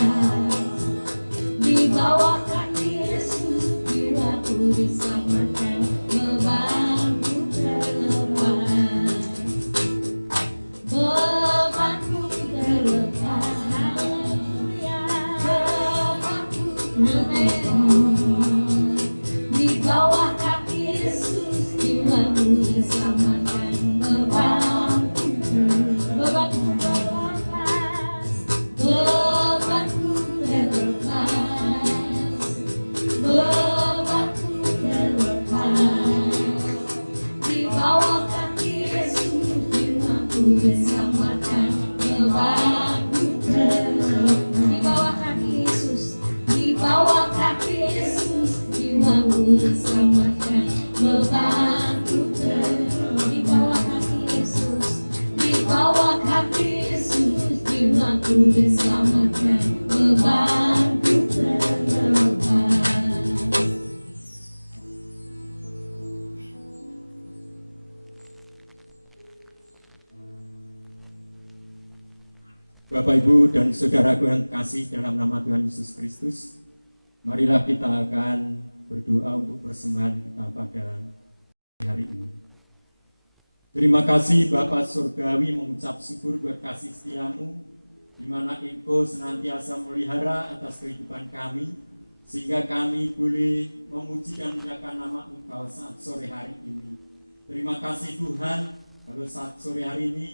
di bawah kaki Yesus jiwaku diselamatkan. Bebanku terlepas, bebanku terlepas, haleluya. Bebanku terlepas, di bawah kaki Yesus jiwaku diselamatkan. Bebanku terlepas, bebanku terlepas, bebanku terlepas, di bawah kaki Yesus jiwaku diselamatkan. Bebanku terlepas, di bawah kaki Yesus, di bawah kaki Yesus jiwaku diselamatkan. Bebanku terlepas, di bawah kaki Yesus, di bawah kaki Yesus jiwaku diselamatkan. Bebanku terlepas. Bapak, Ibu, dan saudaraku yang kasih dalam nama Tuhan Yesus Kristus, marilah kita akan berdoa untuk persembahan kita pada hari ini. Terima kasih Bapa Surgawi, mengucap syukur buat kasih setiamu, di mana Engkau senantiasa melihara atas kehidupan kami, sehingga kami boleh memuji dan memuliakan nama Engkau saat sore hari ini. Terima kasih Tuhan, kalau saat sore hari ini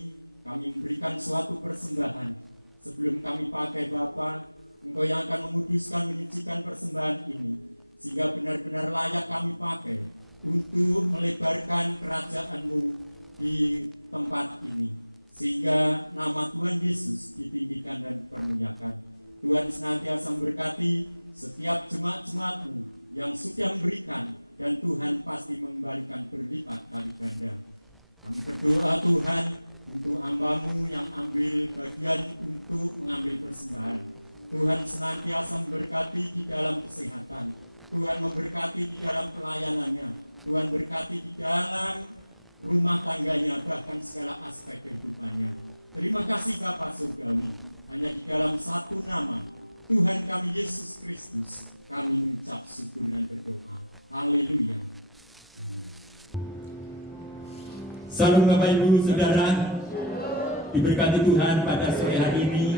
kami memberikan suatu persembahan. Sebelum kami pakai Bapa, Engkau yang akan menguduskan, menyucikan persembahan ini, sehingga benar-benar layak kami pakai untuk melebarkan kerajaan-Mu di tempat ini, sehingga nama Tuhan Yesus ditinggikan dan dipermuliakan. Tuhan senantiasa memberkati setiap jemaat-jemaat-Mu yang sudah memberikan, dan Tuhan pasti mengembalikan berlipat kali ganda. Kami berdoa Tuhan untuk hamba-Mu yang ambil bagian untuk mengambil persembahan. Tuhan senantiasa memberkati di dalam kesehatan, Tuhan memberkati di dalam pelayanannya, Tuhan berkati di dalam rumah tangganya, bahkan segala aspek kehidupannya. Terima kasih Bapa Surgawi, hanya di dalam satu nama, Tuhan kami Yesus Kristus, kami mengucap syukur dan berdoa. Haleluya. Salam Bapak Ibu Saudara, diberkati Tuhan pada sore hari ini.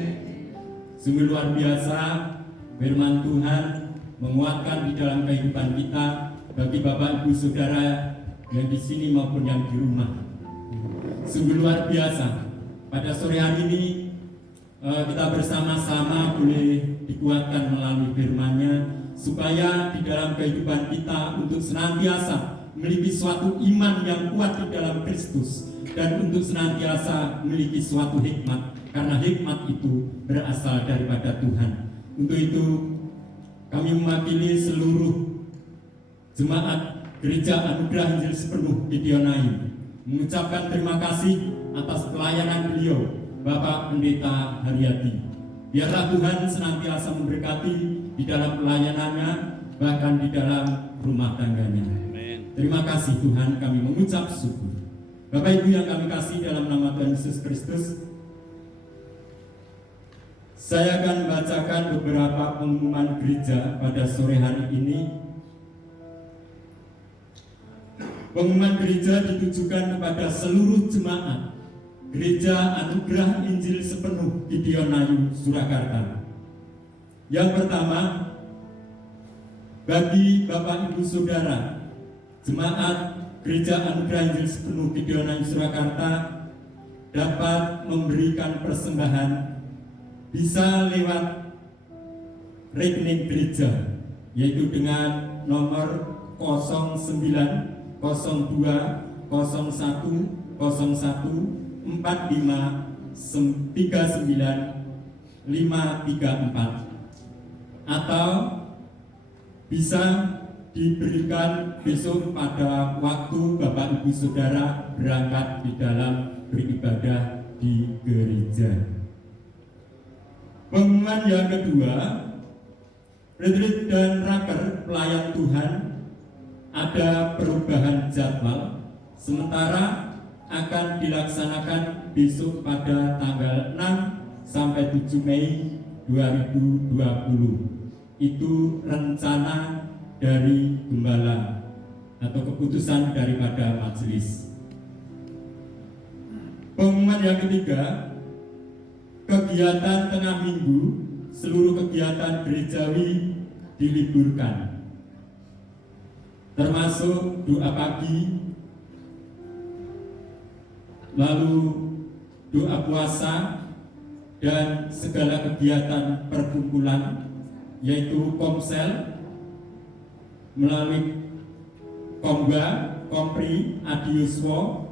Sungguh luar biasa firman Tuhan menguatkan di dalam kehidupan kita bagi Bapak Ibu Saudara yang di sini maupun yang di rumah. Sungguh luar biasa. Pada sore hari ini kita bersama-sama boleh dikuatkan melalui firman-Nya, supaya di dalam kehidupan kita untuk senantiasa memiliki suatu iman yang kuat di dalam Kristus, dan untuk senantiasa memiliki suatu hikmat, karena hikmat itu berasal daripada Tuhan. Untuk itu kami mewakili seluruh jemaat Gereja Anugerah Injil Sepenuh Gideonayu mengucapkan terima kasih atas pelayanan beliau, Bapak Pendeta Haryadi. Biarlah Tuhan senantiasa memberkati di dalam pelayanannya, bahkan di dalam rumah tangganya. Terima kasih Tuhan, kami mengucap syukur. Bapak Ibu yang kami kasih dalam nama Tuhan Yesus Kristus, saya akan bacakan beberapa pengumuman gereja pada sore hari ini. Pengumuman gereja ditujukan kepada seluruh jemaat Gereja Anugerah Injil Sepenuh Gideonayu, Surakarta. Yang pertama, bagi Bapak Ibu Saudara jemaat Gereja Anugerah Injil Sepenuh Gideonayu, Surakarta dapat memberikan persembahan bisa lewat rekening gereja, yaitu dengan nomor 09 02 01 01 45 39 534, atau bisa diberikan besok pada waktu Bapak Ibu Saudara berangkat di dalam beribadah di gereja. Pengumuman yang kedua, retreat dan raker pelayan Tuhan ada perubahan jadwal, sementara akan dilaksanakan besok pada tanggal 6 sampai 7 Mei 2020. Itu rencana dari gembala atau keputusan daripada majelis. Pengumuman yang ketiga, kegiatan tengah minggu, seluruh kegiatan gerejawi diliburkan, termasuk doa pagi, lalu doa puasa, dan segala kegiatan perkumpulan, yaitu komsel melalui Komga, Kompri, Adiuswo,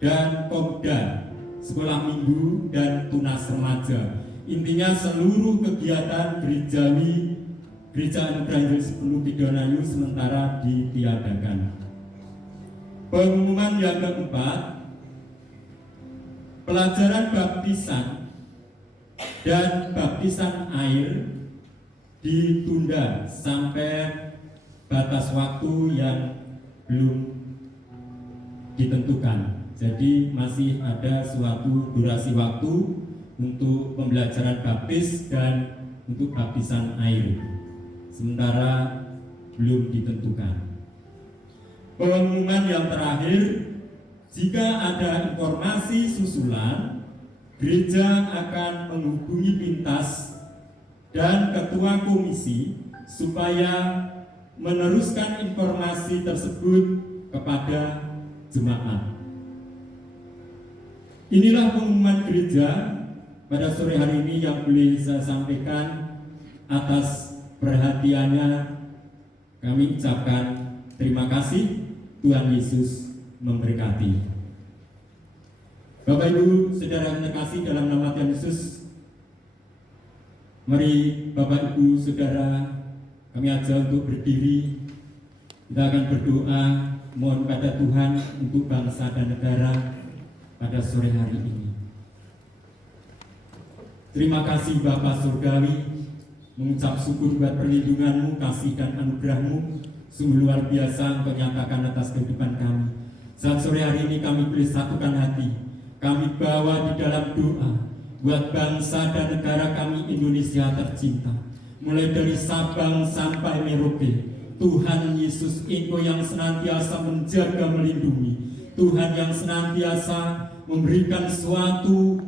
dan Komda, sekolah minggu dan tunas remaja. Intinya seluruh kegiatan gerejawi Gereja Anugerah Injil Penuh Kidonayu sementara ditiadakan. Pengumuman yang keempat, pelajaran baptisan dan baptisan air ditunda sampai batas waktu yang belum ditentukan. Jadi masih ada suatu durasi waktu untuk pembelajaran baptis dan untuk baptisan air, sementara belum ditentukan. Pengumuman yang terakhir, jika ada informasi susulan, gereja akan menghubungi pintas dan ketua komisi supaya meneruskan informasi tersebut kepada jemaat. Inilah pengumuman gereja pada sore hari ini yang boleh saya sampaikan. Atas perhatiannya kami ucapkan terima kasih. Tuhan Yesus memberkati. Bapak Ibu Saudara yang terkasih dalam nama Tuhan Yesus, mari Bapak Ibu Saudara kami ajak untuk berdiri. Kita akan berdoa mohon pada Tuhan untuk bangsa dan negara pada sore hari ini. Terima kasih Bapa Surgawi, mengucap syukur buat perlindungan-Mu, kasih dan anugerah-Mu. Sungguh luar biasa Engkau nyatakan atas kehidupan kami. Saat sore hari ini kami boleh satukan hati, kami bawa di dalam doa buat bangsa dan negara kami Indonesia tercinta. Mulai dari Sabang sampai Merauke, Tuhan Yesus Engkau yang senantiasa menjaga melindungi, Tuhan yang senantiasa memberikan suatu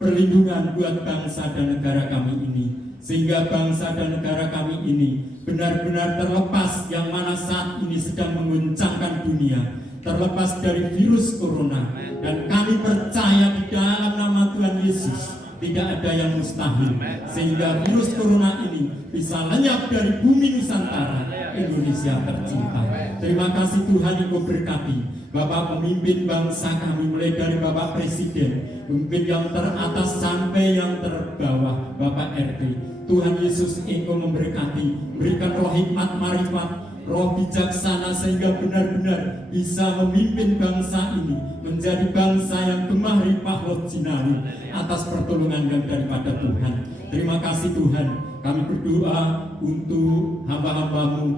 perlindungan buat bangsa dan negara kami ini, sehingga bangsa dan negara kami ini benar-benar terlepas yang mana saat ini sedang menguncangkan dunia, terlepas dari virus corona. Dan kami percaya di dalam nama Tuhan Yesus tidak ada yang mustahil, sehingga virus corona ini bisa lenyap dari bumi Nusantara Indonesia tercinta. Terima kasih Tuhan, Engkau berkati Bapak pemimpin bangsa kami, mulai dari Bapak Presiden, pemimpin yang teratas sampai yang terbawah, Bapak RT. Tuhan Yesus Engkau memberkati, memberikan roh hikmat, marifat, roh bijaksana, sehingga benar-benar bisa memimpin bangsa ini menjadi bangsa yang gemah ripah roh jinawi atas pertolongan yang daripada Tuhan. Terima kasih Tuhan. Kami berdoa untuk hamba-hamba-Mu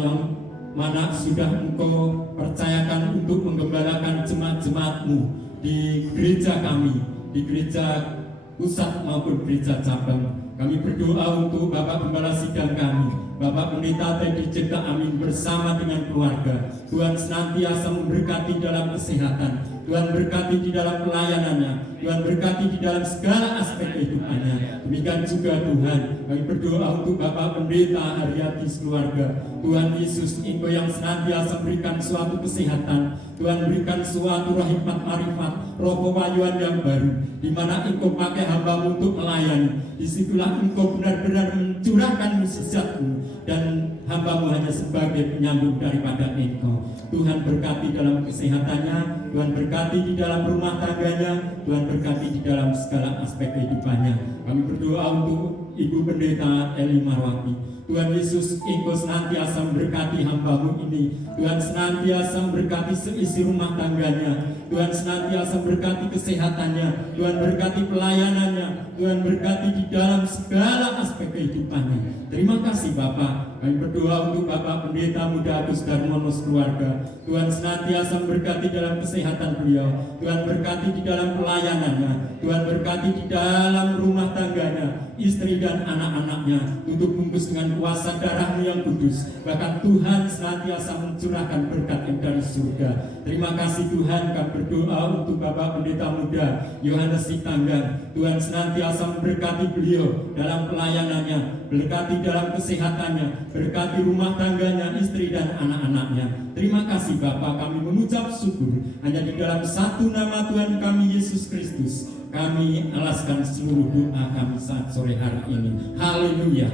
yang mana sudah Engkau percayakan untuk menggembalakan jemaat-jemaat-Mu di gereja kami, di gereja pusat maupun gereja cabang. Kami berdoa untuk Bapak Gembala Sidang kami, Bapak Pendeta Teddy Cipta Amin bersama dengan keluarga. Tuhan senantiasa memberkati dalam kesehatan, Tuhan berkati di dalam pelayanannya, Tuhan berkati di dalam segala aspek kehidupannya. Demikian juga Tuhan, kami berdoa untuk Bapak Pendeta Haryati keluarga. Tuhan Yesus, Engkau yang senantiasa memberikan suatu kesehatan, Tuhan berikan suatu roh hikmat marifat, roh pewahyuan yang baru, di mana Engkau pakai hamba-Mu untuk melayani. Disitulah Engkau benar-benar mencurahkan mukjizat-Mu, dan hamba-Mu hanya sebagai penyambung daripada Engkau. Tuhan berkati dalam kesehatannya, Tuhan berkati di dalam rumah tangganya, Tuhan berkati di dalam segala aspek kehidupannya. Kami berdoa untuk Ibu Pendeta Eli Marwati. Tuhan Yesus, Engkau senantiasa memberkati hamba-Mu ini. Tuhan senantiasa memberkati seisi rumah tangganya. Tuhan senantiasa memberkati kesehatannya. Tuhan berkati pelayanannya. Tuhan berkati di dalam segala aspek kehidupannya. Terima kasih Bapak. Kami berdoa untuk Bapak Pendeta Muda Agus Darmono keluarga. Tuhan senantiasa memberkati dalam kesehatan beliau. Tuhan berkati di dalam pelayanannya. Tuhan berkati di dalam rumah tangganya, istri dan anak-anaknya. Tutup bungkus dengan kuasa darah-Mu yang kudus. Bahkan Tuhan senantiasa mencurahkan berkat yang dari surga. Terima kasih Tuhan. Kami berdoa untuk Bapak Pendeta Muda Yohanes Sitanggang. Tuhan senantiasa memberkati beliau dalam pelayanannya, berkati dalam kesehatannya, berkati rumah tangganya, istri dan anak-anaknya. Terima kasih Bapa, kami mengucap syukur hanya di dalam satu nama Tuhan kami Yesus Kristus. Kami alaskan seluruh doa kami saat sore hari ini. Haleluya.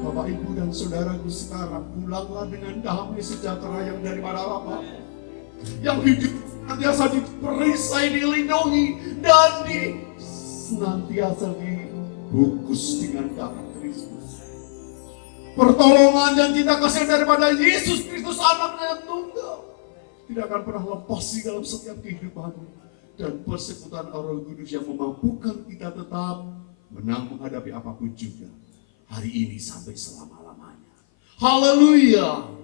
Bapak, Ibu, dan saudaraku sekarang, pulanglah dengan damai sejahtera yang daripada Bapa, yang hidup senantiasa diperisai, dilindungi, dan senantiasa dibungkus dengan darah Kristus. Pertolongan dan cinta kasih daripada Yesus Kristus, Anaknya yang tunggal, tidak akan pernah lepas di dalam setiap kehidupan, dan persekutuan Roh Kudus yang memampukan kita tetap menang menghadapi apapun juga, hari ini sampai selama-lamanya. Haleluya.